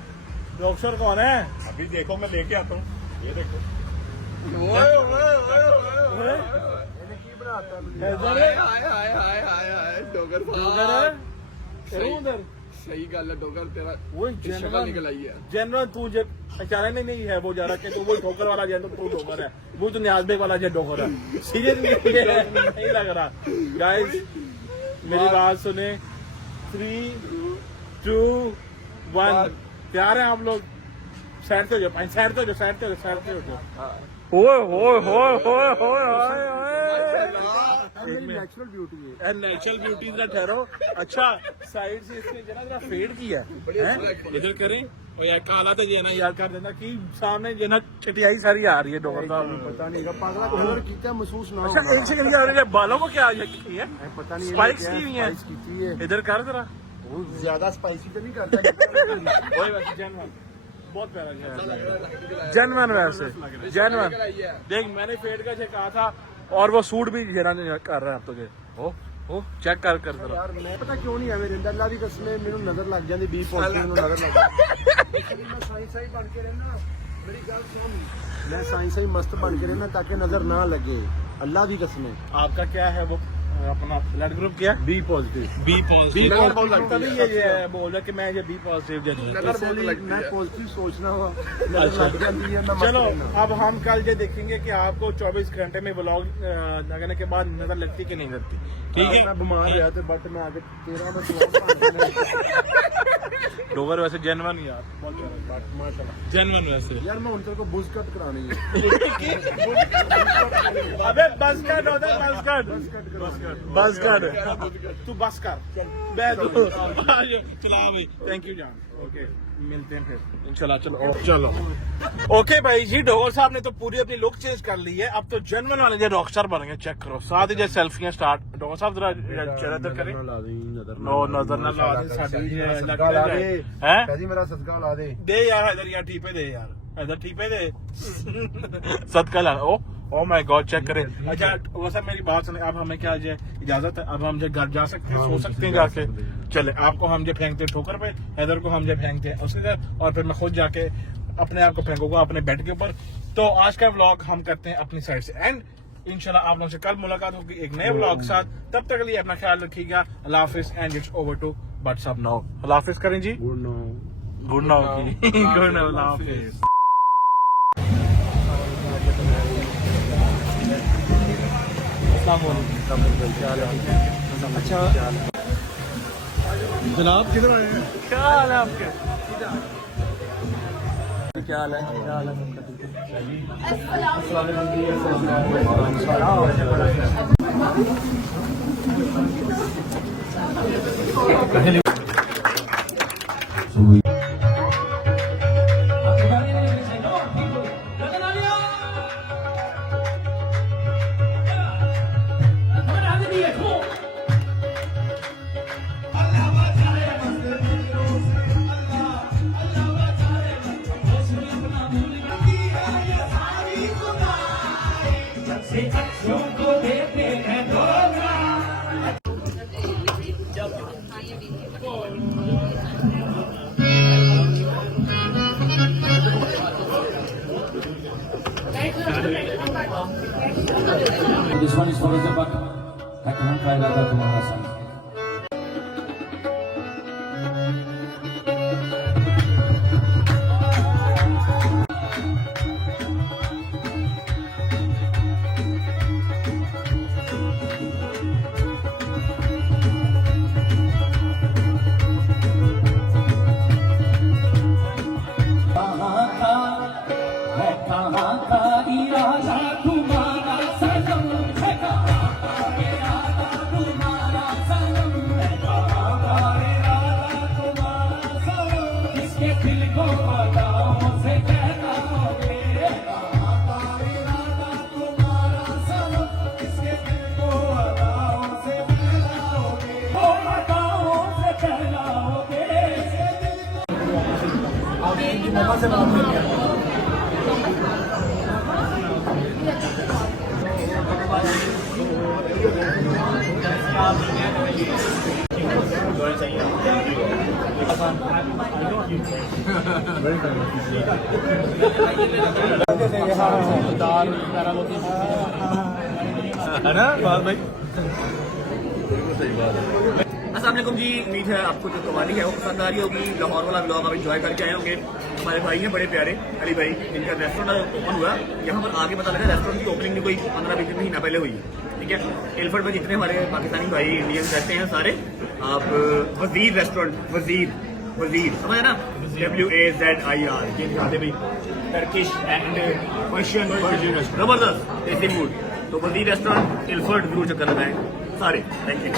रॉकस्टार कौन है? अभी देखो मैं लेके आता हूँ, ये देखो। डोगर उधर सही गल है, डोगर तेरा वो शक्ल निकल आई है। जनरल तू जब अचानक नहीं है वो जा रहा है, वो ठोकर वाला जनरल तू डोगर है, वो तो न्याज बेग वाला डोगर है। सीरियसली नहीं लग रहा। गाइस मेरी बात सुने, 3, 2, 1 तैयार है आप लोग? साइड पे हो जाओ, साइड पे हो जाओ, साइड पे हो जाओ, साइड पे हो जाओ। ओए ओए ओए ओए ओए नेचुरल ब्यूटी है। नेचुरल ब्यूटी जरा ठहरो। अच्छा साइड से इसने जरा फेड किया है, इधर करी और यार काला तो जे ना यार कर देना कि सामने जे ना चटियाई सारी आ रही है डोगर का, पता नहीं पागला कलर कितना महसूस ना अच्छा एक सेकंड आ रही है, बालों को क्या की है? पता नहीं स्पाइक्स की हुई है, इधर कर जरा। वो ज्यादा स्पाइसी तो नहीं करता। वही वैसे जेन्युइन, बहुत प्यारा जेन्युइन, वैसे जेन्युइन। देख मैंने फेड का चेक कहा था और वो सूट भी जरा कर रहा है अब तुझे। ओ चेक कर जरा। यार मैं पता क्यों नहीं है मेरे अंदर, अल्लाह दी कसम मेनू नजर लग जाती, बी पॉजिटिव ਨੂੰ नजर लग जाती। मैं साइंस ही बन के रहना, मेरी गल सुन, मैं साइंस ही मस्त बन के रहना ताकि नजर ना लगे, अल्लाह दी कसम। आपका क्या है वो अपना ब्लड ग्रुप क्या है? B positive. बी पॉजिटिव तभी ये बोल रहा कि मैं ये बी पॉजिटिव मैं पॉजिटिव सोचना हुआ अच्छा। लग जाती है। मैं चलो अब हम कल ये देखेंगे कि आपको 24 घंटे में व्लॉग लगाने के बाद नजर लगती कि नहीं लगती। ठीक है मैं बीमार रहा था बट मैं आगे 13 में डोगर वैसे जेन्युइन यार, बहुत माशाल्लाह जेन्युइन वैसे। यार मैं उनके को बुज कट करानी है। अबे बस कट होता है, बस कट तू बस कर मैं चला भाई। थैंक यू जान, ओके मिलते हैं फिर इंशाल्लाह। चलो ओके भाई जी, डोगर साहब ने तो पूरी अपनी लुक चेंज कर ली है, अब तो जेन्युइन वाले जो रॉकस्टार बन गए। चेक करो साथ ही जो सेल्फियां स्टार्ट। डोगर साहब जरा चेहरा इधर करें। नो नजर ना ला दे साडी है मेरा सदका ला दे यार, इधर यार ठीपे दे यार, इधर ठीपे दे सदका ला। ओ माय गॉड चेक करें। अच्छा वैसा मेरी बात सुने, अब हमें क्या इजाजत है? अब हम जो घर जा सकते हैं, सो सकते हैं जाके। चले आपको हम जो फेंकते ठोकर पे, हैदर को हम जो फेंकते हैं उसके साथ, और फिर मैं खुद जाके अपने आप को फेंकूंगा अपने बेड के ऊपर। तो आज का व्लॉग हम करते हैं अपनी साइड से एंड। इंशाल्लाह आप लोगों से कल मुलाकात होगी एक नए व्लॉग के साथ। तब तक के लिए अपना ख्याल रखिएगा। अल्लाह हाफिज and it's over to WhatsApp now. अल्लाह हाफिज करें जी। गुड नाउ गुड नाउ अल्लाह हाफिज। अच्छा जनाब किधर आए हैं? क्या हाल है आपके? क्या हाल है? This one is for the back. I can't try that tomorrow. मम्मा से बात करके है ना बात भाई? अस्सलाम वालेकुम जी, उम्मीद है आपको जो कवाली है वो पसंद आ रही होगी। लाहौर वाला ब्लॉग आप एंजॉय करके आए होंगे। हमारे भाई हैं बड़े प्यारे अली भाई, इनका रेस्टोरेंट ओपन हुआ। यहाँ पर आगे पता लगा रेस्टोरेंट की ओपनिंग भी कोई 15-20 महीना पहले हुई है, ठीक है। एलफर्ड में जितने हमारे पाकिस्तानी भाई इंडियन रहते हैं सारे, आप वजीर रेस्टोरेंट, वजीर समझ ना, WAZIR, ये दिखाते भाई, टर्किश एंड पर्शियन जबरदस्त देसी फूड। तो वजीर रेस्टोरेंट एलफर्ड जरूर चक्कर लगाएं सारे। Thank you.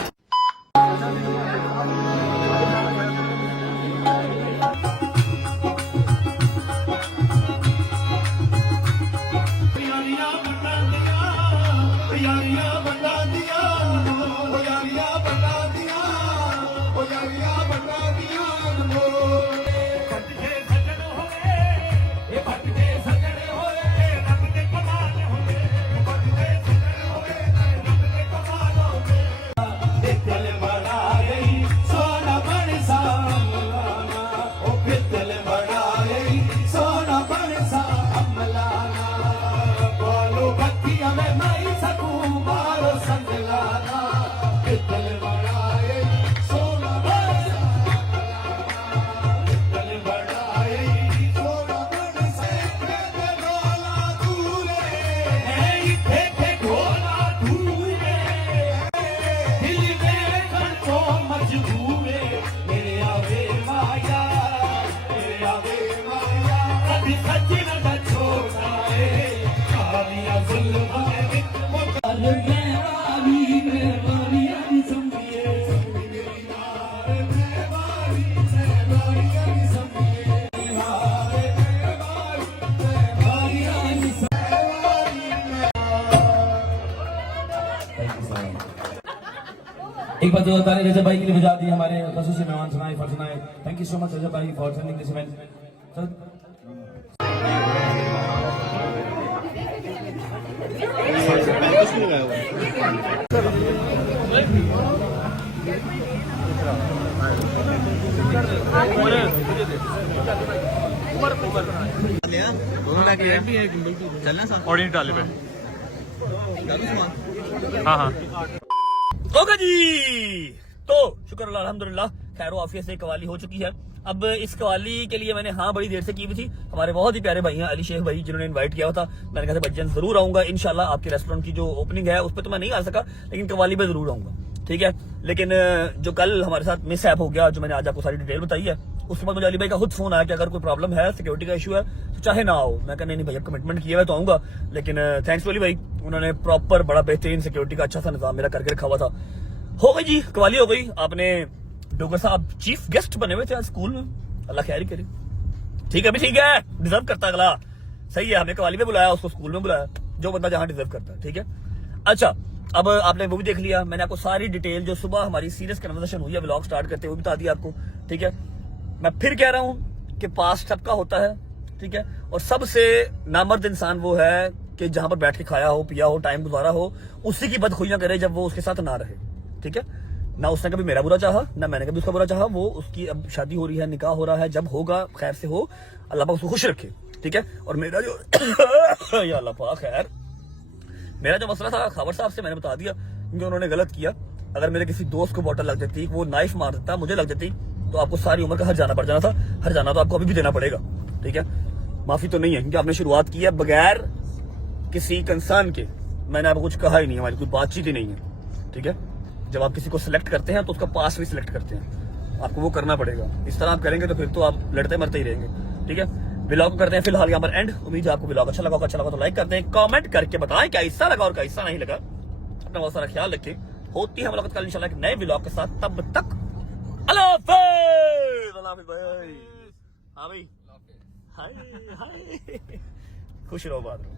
एक बार जो ताली रजब भाई के लिए बजा दी हमारे खसूसी मेहमान सुनाए फर सुनाए। थैंक यू सो मच रजब भाई for attending this event. Audience डाले पे। हाँ हाँ होगा जी। तो शुक्र अल्लाह अल्हम्दुलिल्लाह खैर आफियत से कवाली हो चुकी है। अब इस कवाली के लिए मैंने बड़ी देर से की हुई थी। हमारे बहुत ही प्यारे भाई हैं अली शेख भाई, जिन्होंने इनवाइट किया था। मैंने कहा था बच्चन जरूर आऊंगा इंशाल्लाह। आपके रेस्टोरेंट की जो ओपनिंग है उस पर तो मैं नहीं आ सका, लेकिन कवाली पे जरूर आऊंगा, ठीक है। लेकिन जो कल हमारे साथ मिस ऐप हो गया, जो मैंने आज आपको सारी डिटेल बताई है, उसके बाद मुझे अली भाई का खुद फोन आया कि अगर कोई प्रॉब्लम है, सिक्योरिटी का इशू है, तो चाहे ना आओ। मैं कहा नहीं भैया कमिटमेंट किया है तो आऊंगा। लेकिन थैंक्स टू अली भाई, उन्होंने प्रॉपर बड़ा बेहतरीन सिक्योरिटी का अच्छा सा निजाम मेरा करके रखा हुआ था। हो गई जी कवाली हो गई। आपने डोगर साहब चीफ गेस्ट बने हुए थे आज स्कूल में, अल्लाह खैर ही करे। ठीक है भी ठीक है, डिजर्व करता अगला, सही है। हमें कवाली में बुलाया, उसको स्कूल में बुलाया, जो बंदा जहां डिजर्व करता है, ठीक है। अच्छा, अब आपने वो भी देख लिया, मैंने आपको सारी डिटेल जो सुबह हमारी सीरियस कन्वर्सेशन हुई है व्लॉग स्टार्ट करते हुए बता दिया आपको, ठीक है। मैं फिर कह रहा हूं कि पास्ट सबका होता है, ठीक है। और सबसे नामर्द इंसान वो है कि जहां पर बैठ के खाया हो, पिया हो, टाइम गुजारा हो, उसी की बदखुइयां करे जब वो उसके साथ ना रहे, ठीक है। ना उसने कभी मेरा बुरा चाहा, ना मैंने कभी उसका बुरा चाहा। वो उसकी अब शादी हो रही है, निकाह हो रहा है, जब होगा खैर से हो, अल्लाह पाक उसको खुश रखे, ठीक है। और मेरा जो या अल्लाह पाक खैर, मेरा जो मसला था खबर साहब से मैंने बता दिया, क्योंकि उन्होंने गलत किया। अगर मेरे किसी दोस्त को बॉटल लग जाती, वो नाइफ मार देता, मुझे लग जाती, तो आपको सारी उम्र का हर जाना पड़ जाना था। हर जाना तो आपको अभी भी देना पड़ेगा, ठीक है। माफी तो नहीं है, क्योंकि आपने शुरुआत की है बगैर किसी कंसर्न के। मैंने आपको कुछ कहा ही नहीं, हमारी कोई बातचीत ही नहीं है, ठीक है। जब आप किसी को सिलेक्ट करते हैं तो उसका पास भी सिलेक्ट करते हैं, आपको वो करना पड़ेगा। इस तरह आप करेंगे तो फिर तो आप लड़ते मरते ही रहेंगे, ठीक है। व्लॉग करते हैं फिलहाल यहाँ पर एंड। उम्मीद है आपको व्लॉग अच्छा लगा तो लाइक कर दें, कमेंट करके बताएं क्या हिस्सा लगा और क्या हिस्सा नहीं लगा। अपना बहुत सारा ख्याल रखें। होती है मुलाकात कल इंशाल्लाह एक नए व्लॉग के साथ, तब तक अल्लाह हाफिज़ भाई। हाँ भाई, हाय हाय, खुश रहो बाद में।